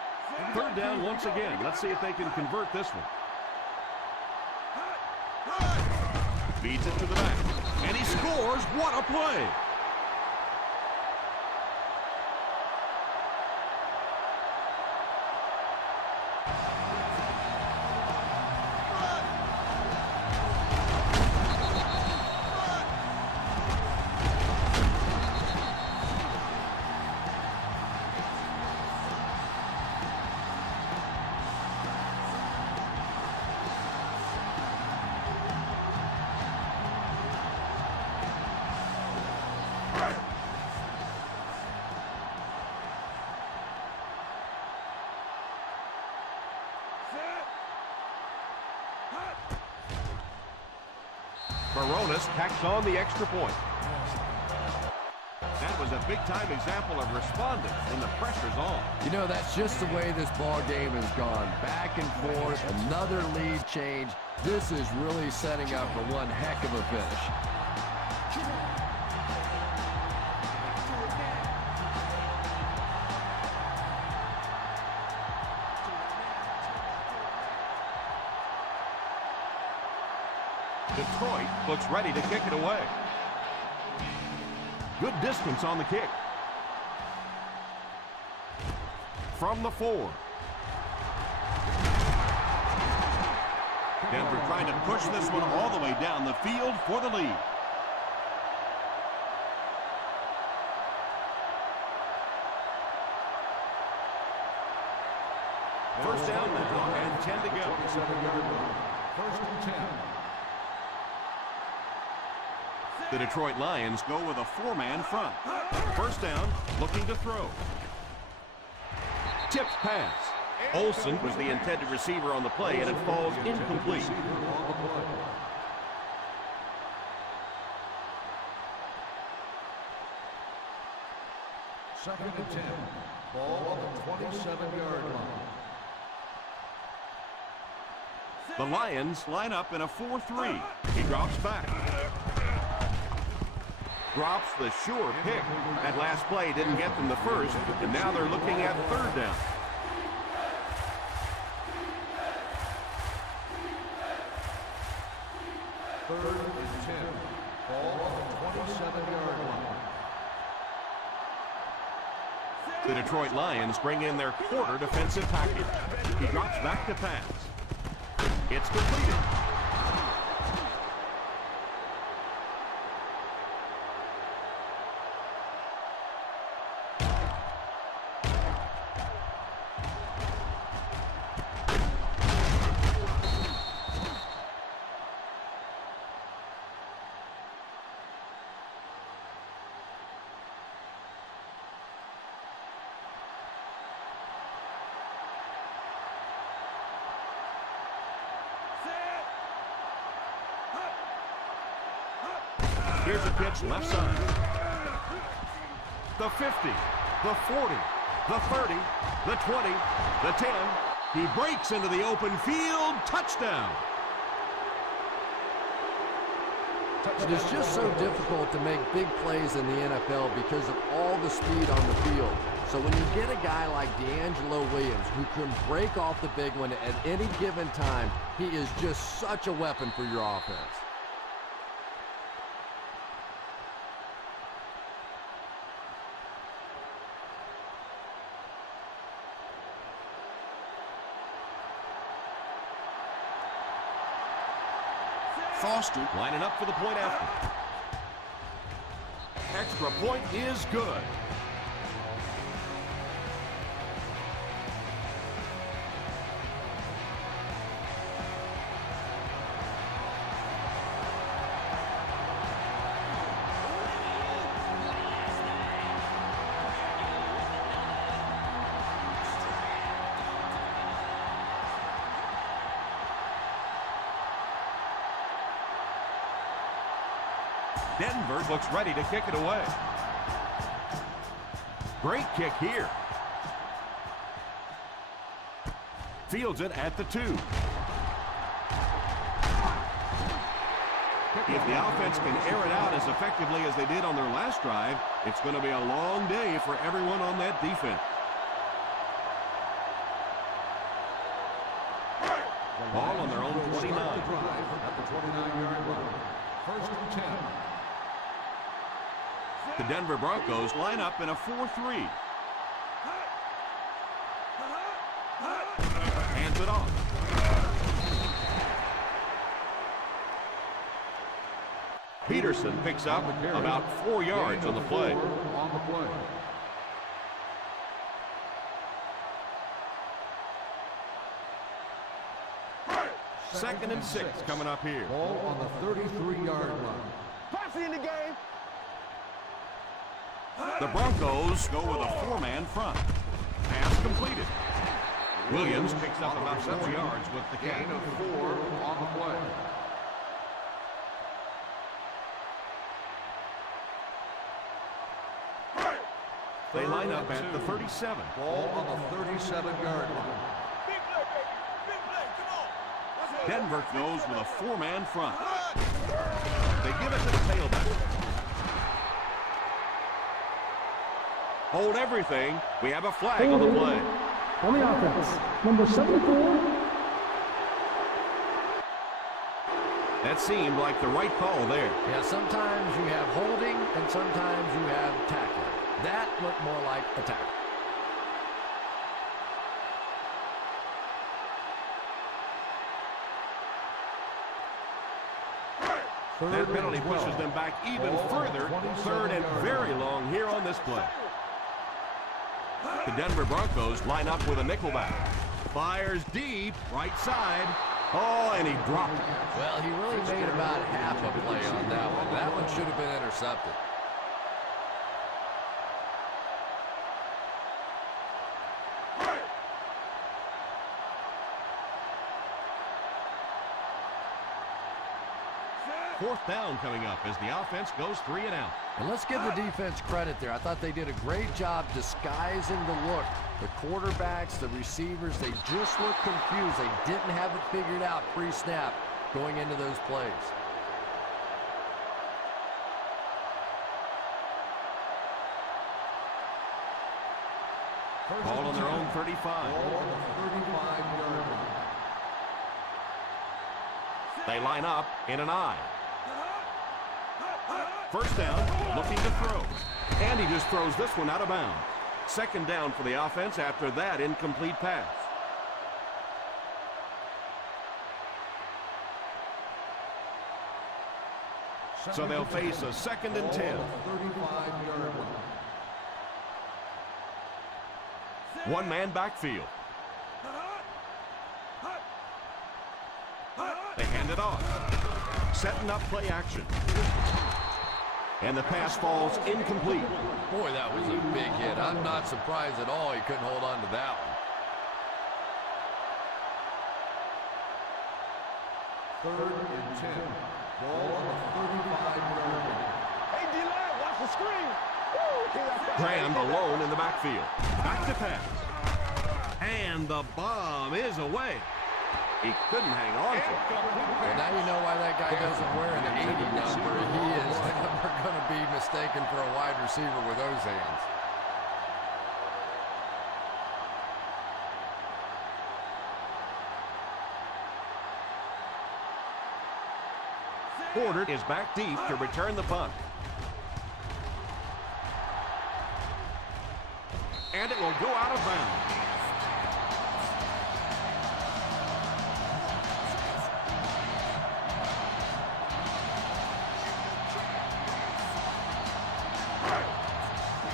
Third down once again. Let's see if they can convert this one. Feeds it to the back. And he scores. What a play. Baronis tacks on the extra point. That was a big-time example of responding when the pressure's on. You know, that's just the way this ball game has gone. Back and forth, another lead change. This is really setting up for one heck of a finish. Detroit looks ready to kick it away. Good distance on the kick. From the 4. Denver trying to push this one all the way down the field for the lead. First down now and 10 to go. 27-yard line. First and 10. The Detroit Lions go with a 4-man front. First down, looking to throw. Tipped pass. Olsen was the intended receiver on the play, and it falls incomplete. Second and 10. Ball on the 27-yard line. The Lions line up in a 4-3. He drops back. Drops the sure pick. That last play didn't get them the first, and now they're looking at third down. Third and 10. Ball on the 27-yard line. The Detroit Lions bring in their quarter defensive package. He drops back to pass. It's completed. Here's a pitch left side. The 50, the 40, the 30, the 20, the 10. He breaks into the open field. Touchdown. It is just so difficult to make big plays in the NFL because of all the speed on the field. So when you get a guy like D'Angelo Williams who can break off the big one at any given time, he is just such a weapon for your offense. Foster lining up for the point after. Extra point is good. Denver looks ready to kick it away. Great kick here. Fields it at the 2. If the offense can air it out as effectively as they did on their last drive, it's going to be a long day for everyone on that defense. Ball on their own 29. At the 29-yard line. First and 10. The Denver Broncos line up in a 4-3. Hands it off. Peterson picks up about 4 yards on the play. On the play. Second and 6 coming up here. Ball on the 33-yard line. Posse in the game. The Broncos go with a 4-man front. Pass completed. Williams picks up about 4 yards with the Gain gain. of 4 on the play. They line up at the 37. Ball on the 37-yard line. Big play, baby. Big play. Come on. Let's go. Denver goes with a 4-man front. They give it to the tailback. Hold everything. We have a flag on the play. On the offense, number 74. That seemed like the right call there. Yeah, sometimes you have holding and sometimes you have tackling. That looked more like a tackle. That penalty pushes them back even further. Third and very long here on this play. The Denver Broncos line up with a nickelback. Fires deep, right side. Oh, and he dropped it. Well, he really made about half a play on that one. That one should have been intercepted. Fourth down coming up as the offense goes 3 and out. And let's give the defense credit there. I thought they did a great job disguising the look. The quarterbacks, the receivers, they just looked confused. They didn't have it figured out pre-snap going into those plays. Ball on their own 35. Ball on the 35-yard line. They line up in an I. First down, looking to throw. And he just throws this one out of bounds. Second down for the offense after that incomplete pass. So they'll face a second and 10. 35-yard line. One man backfield. They hand it off. Setting up play action. And the pass falls incomplete. Boy, that was a big hit. I'm not surprised at all he couldn't hold on to that one. Third and 10. Ball on the 35-yard line. Hey, D-Line, watch the screen. Graham alone in the backfield. Back to pass. And the bomb is away. He couldn't hang on to it. Well, now you know why that guy doesn't wear an 80 number. He is never going to be mistaken for a wide receiver with those hands. Porter is back deep to return the punt. And it will go out of bounds.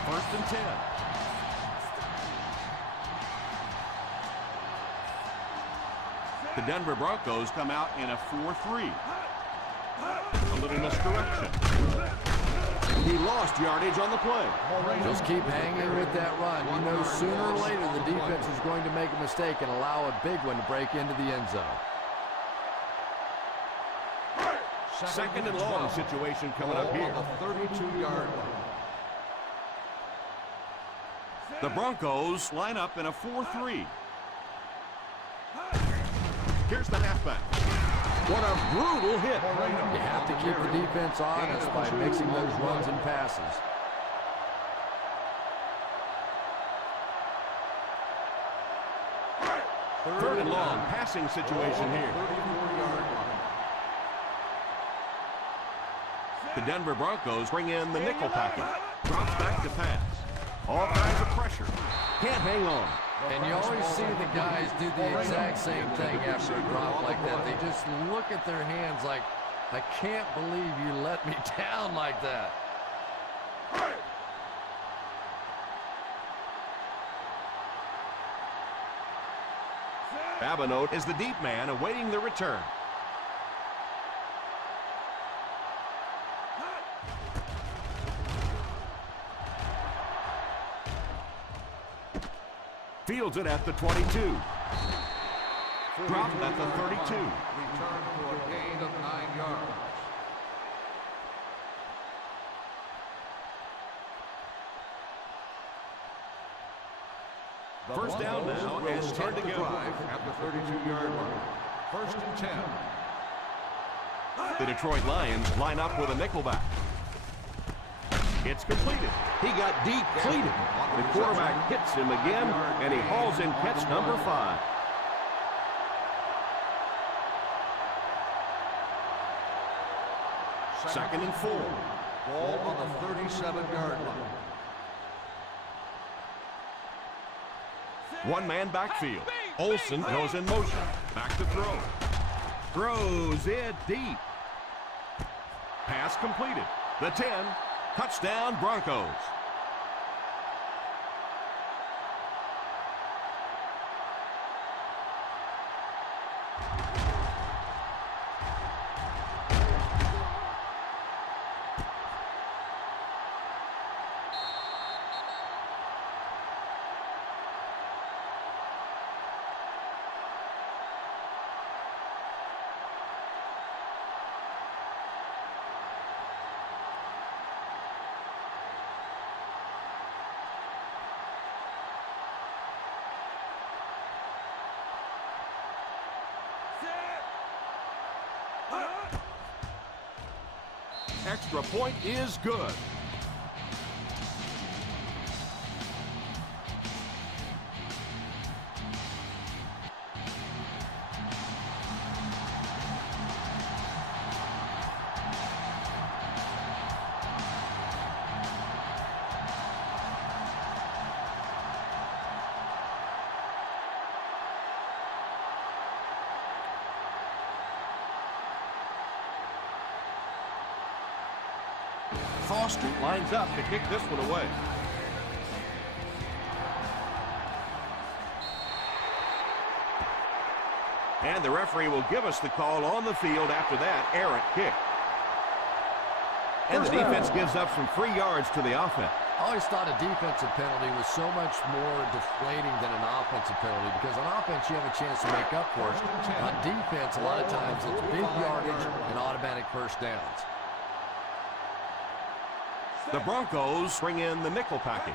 First and 10. The Denver Broncos come out in a 4-3. A little misdirection. He lost yardage on the play. Just keep hanging with that run. You know sooner or later the defense is going to make a mistake and allow a big one to break into the end zone. Second and long situation coming up here. On the 32-yard line. The Broncos line up in a 4-3. Here's the halfback. What a brutal hit. You have to keep the defense honest by mixing those runs and passes. Third and long passing situation here. 34-yard line. The Denver Broncos bring in the nickel package. Drops back to pass. All kinds of pressure. Can't hang on. And you always see the guys do the exact same thing after a drop like that. They just look at their hands like, I can't believe you let me down like that. Babineau is the deep man awaiting the return. Fields it at the 22. Dropped at the 32. Return for a gain of 9 yards. First down now and 10 to go. At the 32-yard line. First and 10. The Detroit Lions line up with a nickelback. It's completed. He got depleted. The quarterback hits him again, and he hauls in catch number 5. Second and 4. Ball on the 37-yard line. One-man backfield. Olsen goes in motion. Back to throw. Throws it deep. Pass completed. The 10. Touchdown Broncos. Extra point is good. Foster lines up to kick this one away. And the referee will give us the call on the field after that errant kick. And the defense gives up some free yards to the offense. I always thought a defensive penalty was so much more deflating than an offensive penalty, because on offense you have a chance to make up for it. On defense, a lot of times it's big yardage and automatic first downs. The Broncos bring in the nickel package.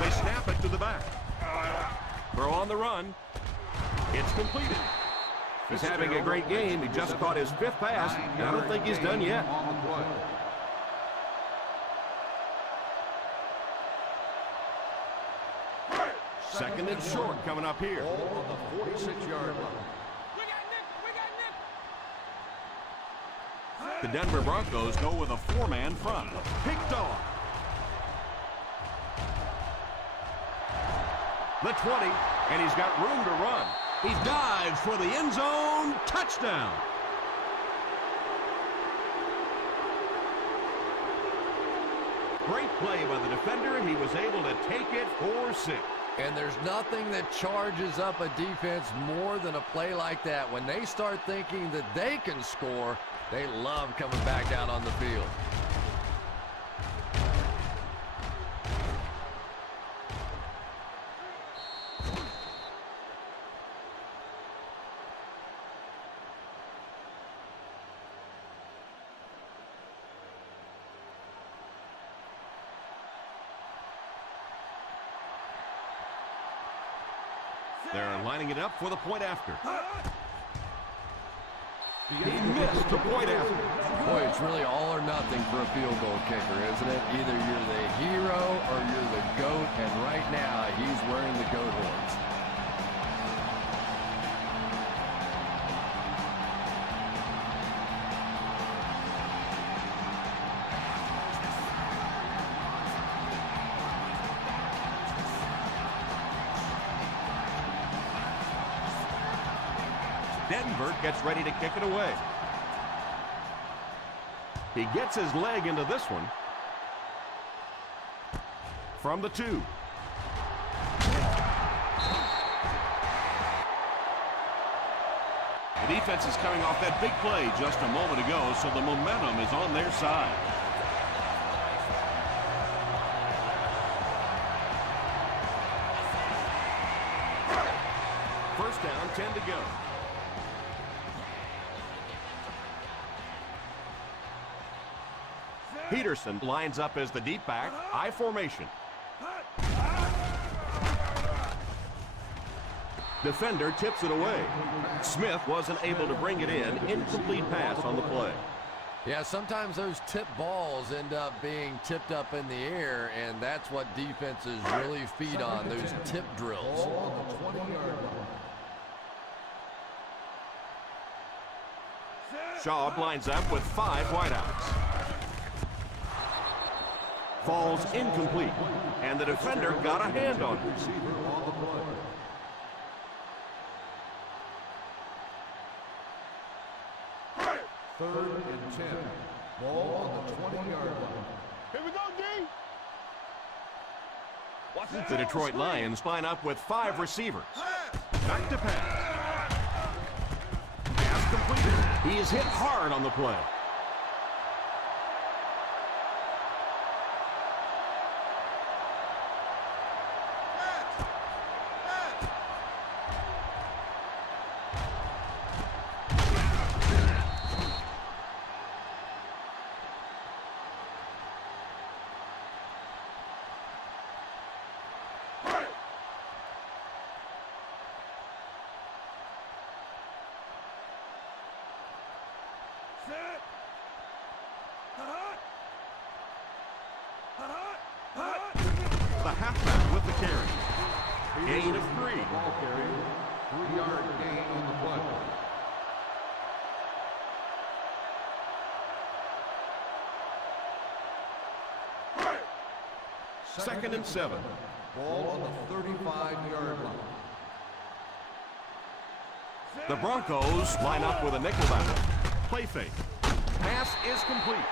They snap it to the back. Throw on the run. It's completed. He's having a great game. He just caught his 5th pass, and I don't think he's done yet. Second and short coming up here. Ball on the 46-yard line. The Denver Broncos go with a 4-man front. Picked off. The 20, and he's got room to run. He dives for the end zone. Touchdown. Great play by the defender, and he was able to take it for 6. And there's nothing that charges up a defense more than a play like that. When they start thinking that they can score, they love coming back out on the field. They're lining it up for the point after. He missed the point after. Boy, it's really all or nothing for a field goal kicker, isn't it? Either you're the hero or you're the GOAT, and right now he's wearing the GOAT horns. Denver gets ready to kick it away. He gets his leg into this one. From the 2. The defense is coming off that big play just a moment ago, so the momentum is on their side. First down, 10 to go. Peterson lines up as the deep back, I formation. Defender tips it away. Smith wasn't able to bring it in. Incomplete pass on the play. Yeah, sometimes those tip balls end up being tipped up in the air, and that's what defenses really feed on, those tip drills. Shaw lines up with 5 wideouts. Falls incomplete, and the defender got a hand on it. Third and 10. Ball on the 20-yard line. Here we go, D. Watch The Detroit Lions line up with 5 receivers. Back to pass. Pass completed. He is hit hard on the play. The halfback with the carry. Gain of 3. Ball carrier. 3-yard gain on the play. Second and 7. Ball on the 35-yard line. The Broncos line up with a nickel back. Play fake. Pass is complete.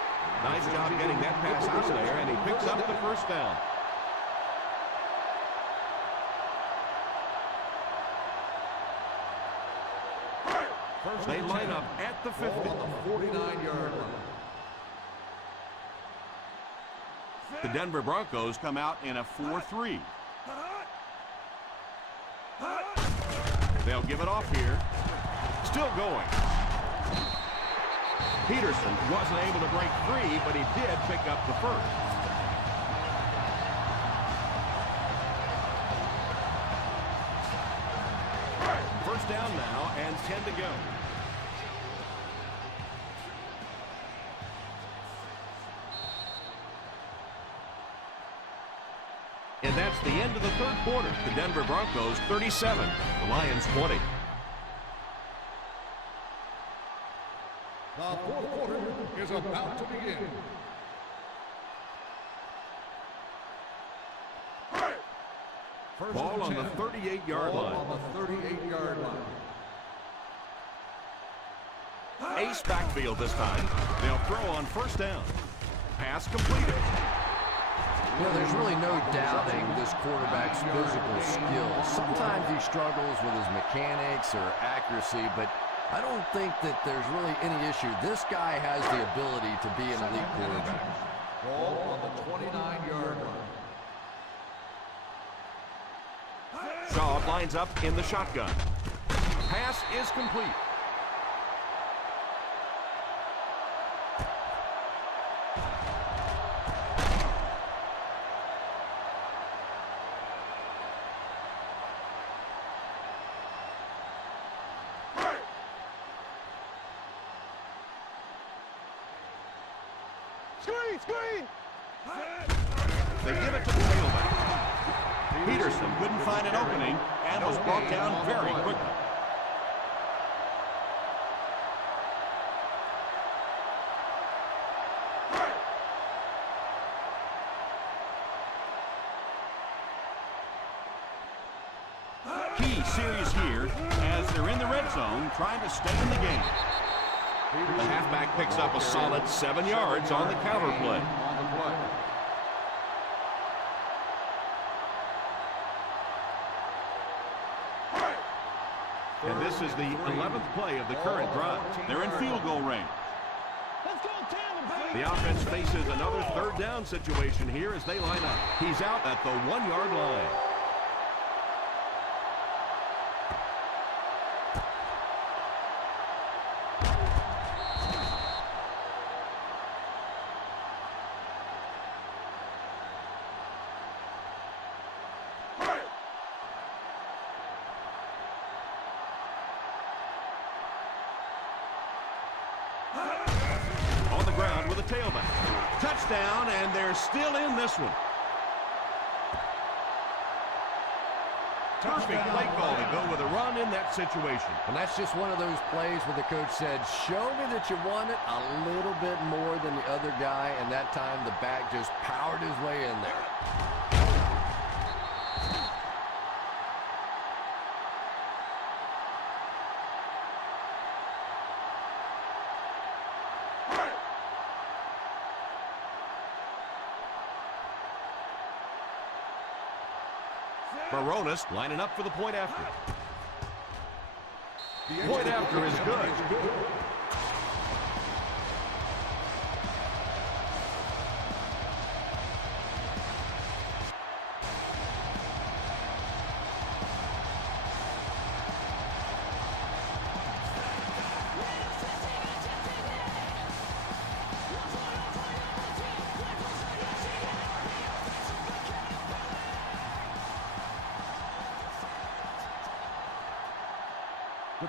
Nice job getting that pass out there, and he picks up the first down. They line up at the 50. Ball on the 49-yard line. The Denver Broncos come out in a 4-3. They'll give it off here. Still going. Peterson wasn't able to break free, but he did pick up the first. First down now and 10 to go. And that's the end of the third quarter. The Denver Broncos 37, the Lions 20. The fourth quarter is about to begin. Ball on the 38-yard line. On the 38-yard line. Ace backfield this time. They'll throw on first down. Pass completed. You know, there's really no doubting this quarterback's physical skills. Sometimes he struggles with his mechanics or accuracy, but I don't think that there's really any issue. This guy has the ability to be an elite quarterback. Ball on the 29-yard line. Shaw lines up in the shotgun. Pass is complete. Screen! They give it to the tailback. Peterson couldn't find an opening and was brought down very quickly. Key series here as they're in the red zone trying to stay in the game. The halfback picks up a solid 7 yards on the counter play. And this is the 11th play of the current drive. They're in field goal range. The offense faces another third down situation here as they line up. He's out at the 1-yard line. On the ground with a tailback. Touchdown, and they're still in this one. Perfect play call to go with a run in that situation. And that's just one of those plays where the coach said, show me that you want it a little bit more than the other guy, and that time the back just powered his way in there. Baronis lining up for the point after. Point after is good.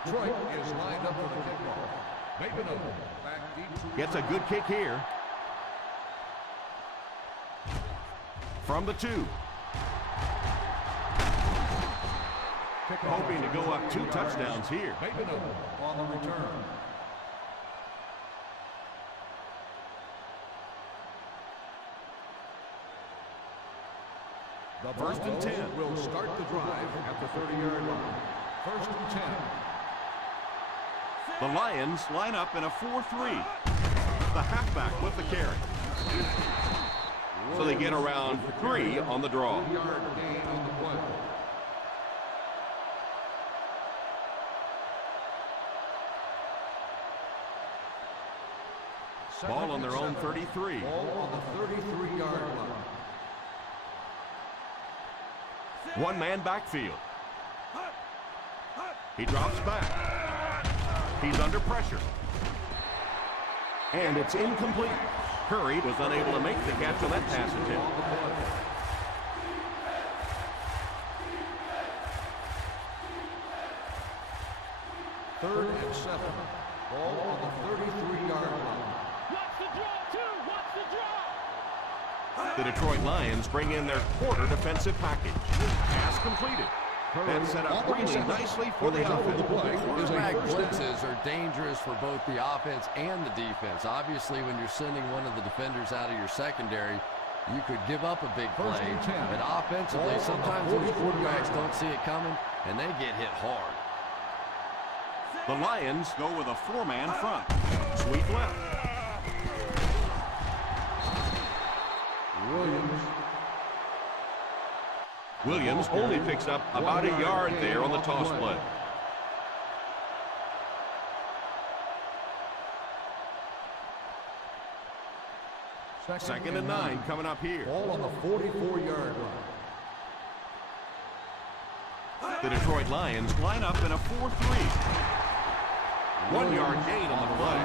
Detroit is lined up for the kickoff. Bateman back deep. Gets a good kick here. From the 2. Hoping to go up 2 touchdowns here. Bateman on the return. The First and 10. Will start the drive at the 30-yard line. First and 10. The Lions line up in a 4-3. The halfback with the carry. So they get around 3 on the draw. 3-yard gain on the play. Ball on their own 33. Ball on the 33-yard line. One-man backfield. He drops back. He's under pressure. And it's incomplete. Curry was unable to make the catch on that pass attempt. Third and 7. Ball on the 33-yard line. The Detroit Lions bring in their quarter defensive package. Pass completed. That set up really nicely for the offense. Quarterback blitzes are dangerous for both the offense and the defense. Obviously, when you're sending one of the defenders out of your secondary, you could give up a big play. But offensively, sometimes those quarterbacks don't see it coming, and they get hit hard. The Lions go with a 4-man front. Sweep left. Williams only picks up about a yard there on the toss play. Second and 9 coming up here. Ball on the 44-yard line. The Detroit Lions line up in a 4-3. 1-yard gain on the play.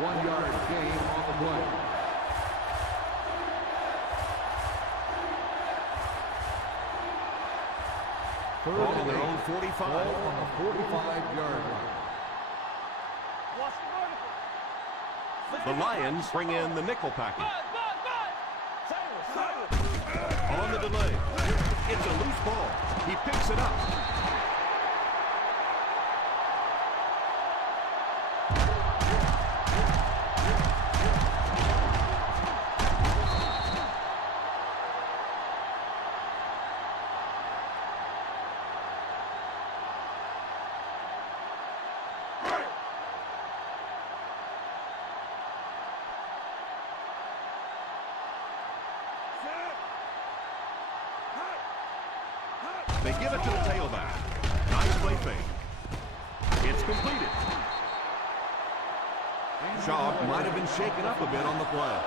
1-yard gain on the play. Ball on their own 45. Ball on the 45-yard line. The The Lions bring in the nickel package. On the delay. It's a loose ball. He picks it up. They give it to the tailback. Nice play fake. It's completed. Shaw might have been shaken up a bit on the play.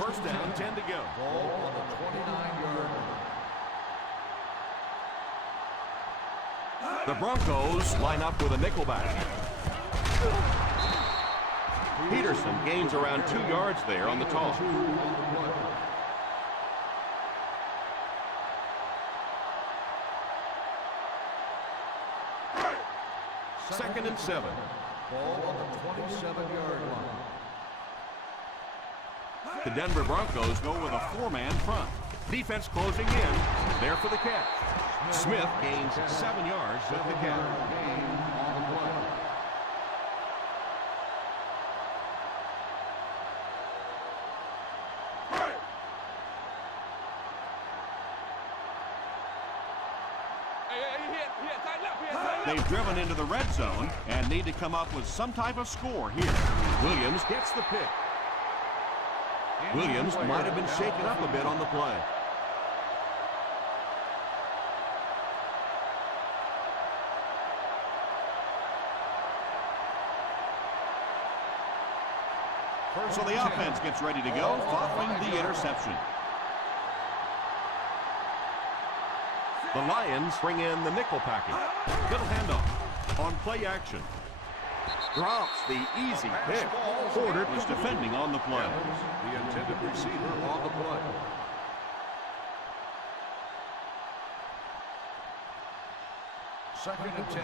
First down, 10 to go. Ball on the 29-yard line. The Broncos line up with a nickelback. Peterson gains around 2 yards there on the toss. Second and 7. Ball on the 27-yard line. The Denver Broncos go with a 4-man front. Defense closing in. There for the catch. Smith gains 7 yards with the catch. They've driven into the red zone and need to come up with some type of score here. Williams gets the pick. Williams might have been shaken up a bit on the play. So the offense gets ready to go following the interception. The Lions bring in the nickel package. Middle handoff on play action. Drops the easy pick. Porter was defending on the play. The intended receiver on the play. Second and 10.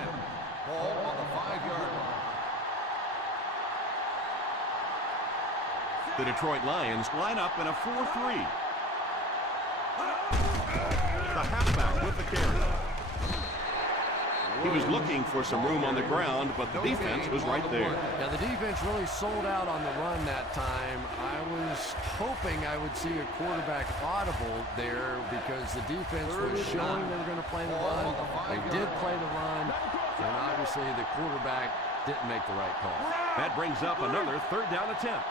Ball on the 5-yard line. The Detroit Lions line up in a 4-3. The halfback with the carry. He was looking for some room on the ground, but the defense was right there. Yeah, the defense really sold out on the run that time. I was hoping I would see a quarterback audible there because the defense was showing they were going to play the run. They did play the run, and obviously the quarterback didn't make the right call. That brings up another third down attempt.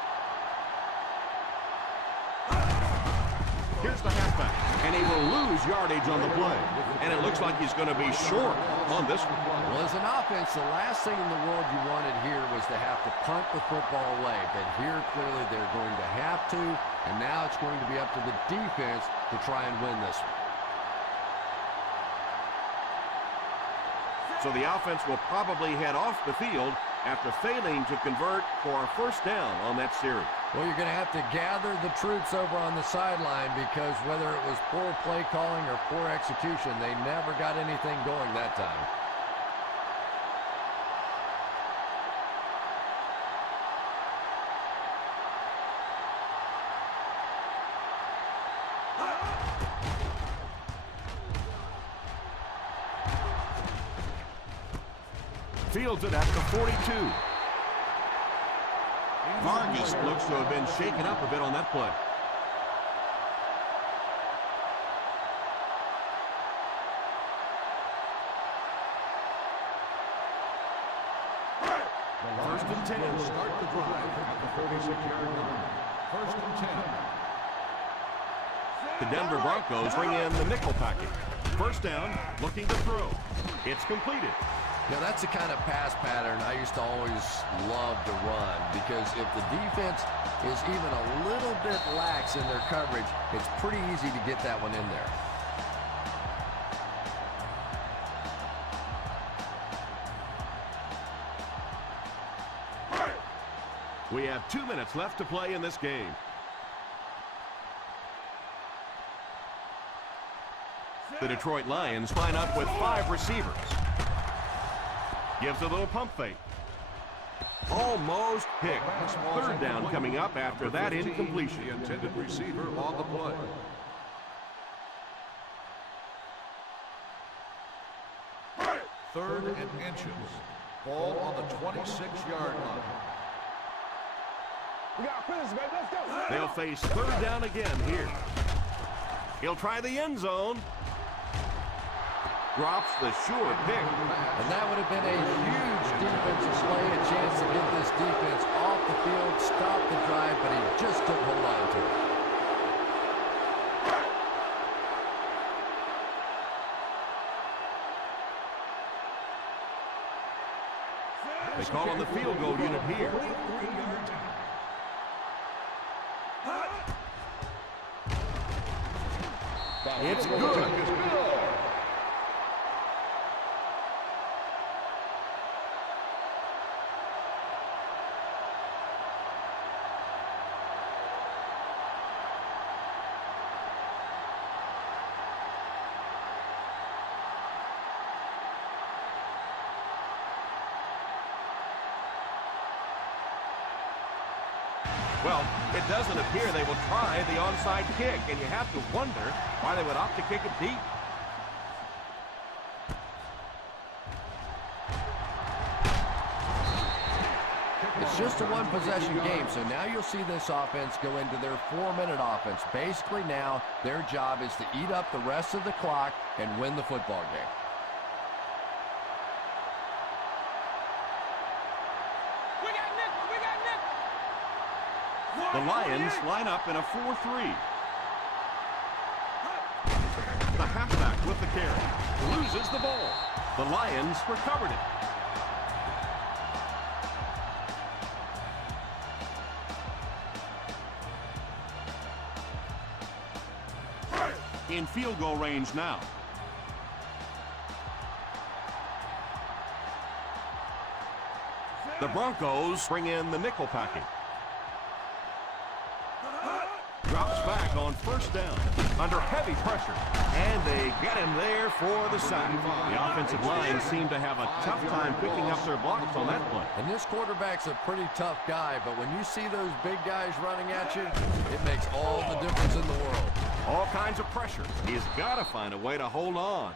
Here's the halfback, and he will lose yardage on the play. And it looks like he's going to be short on this one. Well, as an offense, the last thing in the world you wanted here was to have to punt the football away. But here, clearly, they're going to have to, and now it's going to be up to the defense to try and win this one. So the offense will probably head off the field after failing to convert for a first down on that series. Well, you're going to have to gather the troops over on the sideline because whether it was poor play calling or poor execution, they never got anything going that time. Fields it at the 42. Vargas looks to have been shaken up a bit on that play. First and 10. Start the drive at the 46-yard line. First and 10. The Denver Broncos bring in the nickel package. First down, looking to throw. It's completed. Yeah, that's the kind of pass pattern I used to always love to run because if the defense is even a little bit lax in their coverage, it's pretty easy to get that one in there. We have 2 minutes left to play in this game. The Detroit Lions line up with 5 receivers. Gives a little pump fake. Almost picked. Third down coming up after that incompletion. The intended receiver on the play. Third and inches. Ball on the 26-yard line. We got finish, baby. Let's go. They'll face third down again here. He'll try the end zone. Drops the sure pick. And that would have been a huge defensive play, a chance to get this defense off the field, stop the drive, but he just couldn't hold on to it. They call on the field goal unit here. It's good. Well, it doesn't appear they will try the onside kick, and you have to wonder why they would opt to kick it deep. It's just a one-possession game, so now you'll see this offense go into their 4-minute offense. Basically now, their job is to eat up the rest of the clock and win the football game. The Lions line up in a 4-3. The halfback with the carry. Loses the ball. The Lions recovered it. In field goal range now. The Broncos bring in the nickel package. Drops back on first down under heavy pressure, and they get him there for the sack. The offensive line seemed to have a tough time picking up their blocks on that play. And this quarterback's a pretty tough guy, but when you see those big guys running at you, it makes all the difference in the world. All kinds of pressure. He's got to find a way to hold on.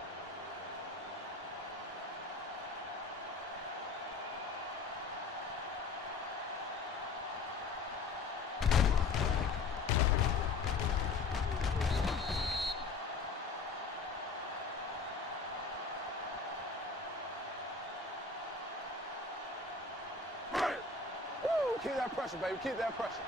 Keep that pressure, baby. Keep that pressure.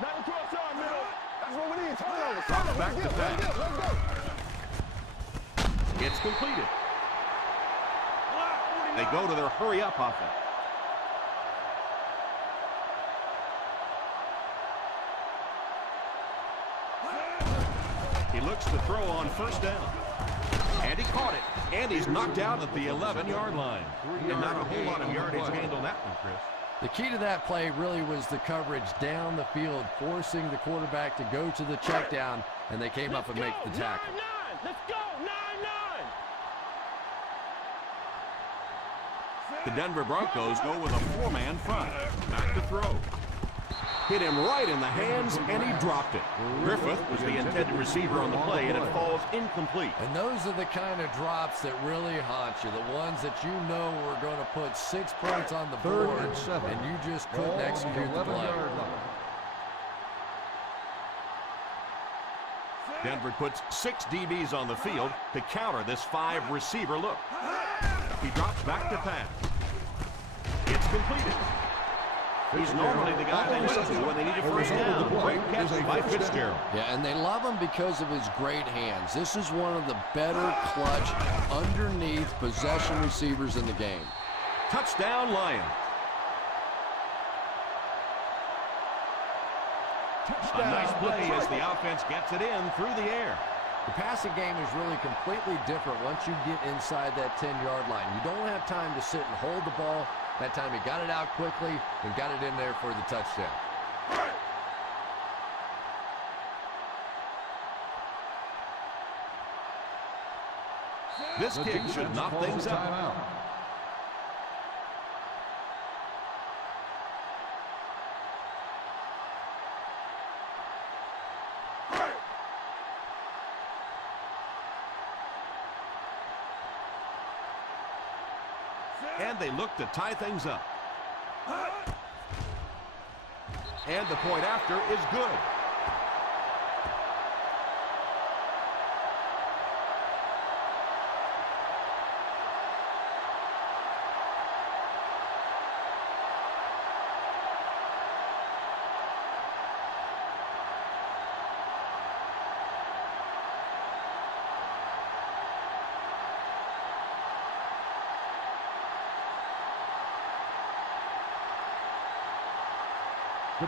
Nothing to outside, middle. That's what we need. Turnover. Drops back to back. Let's go. It's completed. They go to their hurry-up offense. He looks to throw on first down. And he caught it. And he's knocked out at the 11-yard line. And not a whole lot of yardage gained on that one, Chris. The key to that play really was the coverage down the field, forcing the quarterback to go to the check down, and they came up and make the tackle. 9-9. Let's go. 9-9. The Denver Broncos go with a 4-man front. Back to throw. Hit him right in the hands, and he dropped it. Griffith was the intended receiver on the play, and it falls incomplete. And those are the kind of drops that really haunt you, the ones that you know were going to put 6 points on the board, and you just couldn't execute the play. Denver puts 6 DBs on the field to counter this 5-receiver look. He drops back to pass. It's completed. He's normally the guy they listen to when they need a first down. Great catch by Fitzgerald. Yeah, and they love him because of his great hands. This is one of the better clutch, underneath possession receivers in the game. Touchdown, Lions. A nice play as the offense gets it in through the air. The passing game is really completely different once you get inside that 10-yard line. You don't have time to sit and hold the ball. That time he got it out quickly and got it in there for the touchdown. This kick should knock things up. Timeout. And they look to tie things up. And the point after is good.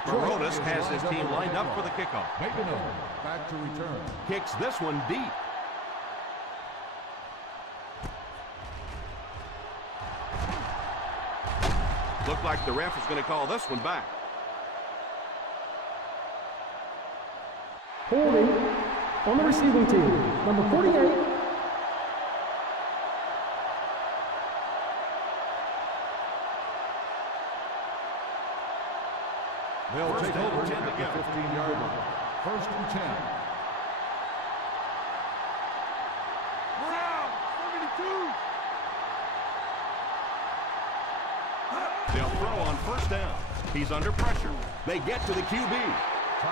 Baronis has his team lined up for the kickoff. Making back to return. Kicks this one deep. Looked like the ref is going to call this one back. Holding on the receiving team, number 48. They'll take over at the 15-yard line. First and 10. They'll throw on first down. He's under pressure. They get to the QB.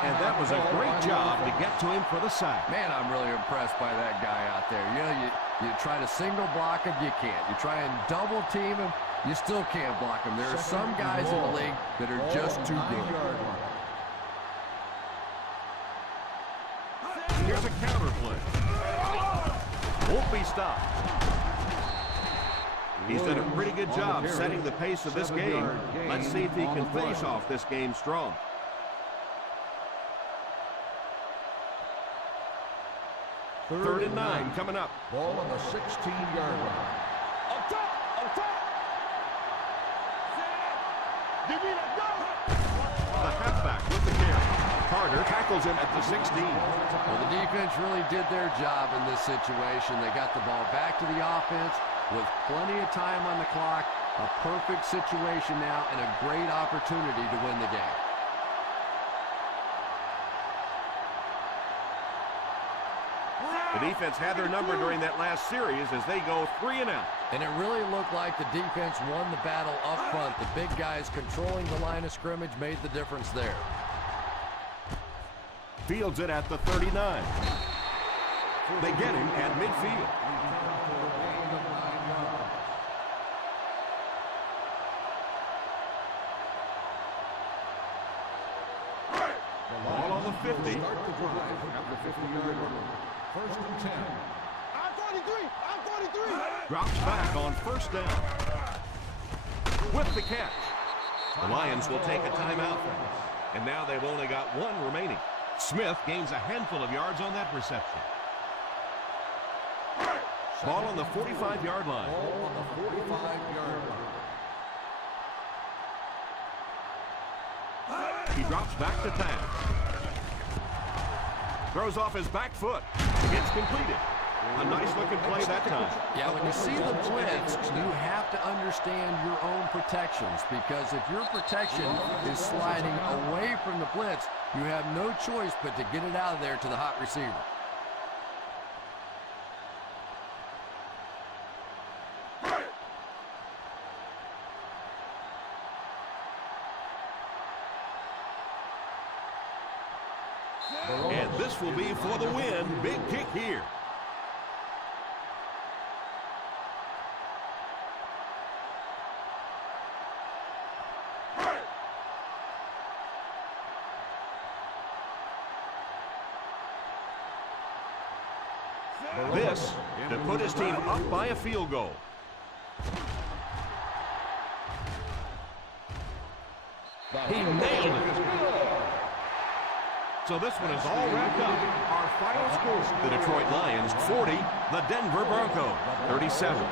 And that was a great job to get to him for the sack. Man, I'm really impressed by that guy out there. You know, you try to single block him, you can't. You try and double team him, you still can't block him. There are some guys in the league that are just too good. Here's a counter play. Won't be stopped. He's done a pretty good job setting the pace of this game. Let's see if he can finish off this game strong. Third and 9 coming up. Ball on the 16-yard line. Up top! Up top! Give me that go! The halfback with the carry. Carter tackles him at the 16. Well, the defense really did their job in this situation. They got the ball back to the offense with plenty of time on the clock. A perfect situation now and a great opportunity to win the game. The defense had their number during that last series as they go 3 and out. And it really looked like the defense won the battle up front. The big guys controlling the line of scrimmage made the difference there. Fields it at the 39. They get him at midfield. Ball on the 50. Start the drive at the 50-yard line. First and 10. I'm 43! I'm 43! Drops back on first down. With the catch. The Lions will take a timeout. And now they've only got one remaining. Smith gains a handful of yards on that reception. Ball on the 45-yard line. Ball on the 45-yard line. He drops back to pass. Throws off his back foot. It's completed. A nice-looking play that time. Yeah, when you see the blitz, you have to understand your own protections, because if your protection is sliding away from the blitz, you have no choice but to get it out of there to the hot receiver. And this will be for the win. Big kick here. This to put his team up by a field goal. He nailed it. So this one is all wrapped up. Our final score: the Detroit Lions 40, the Denver Broncos 37.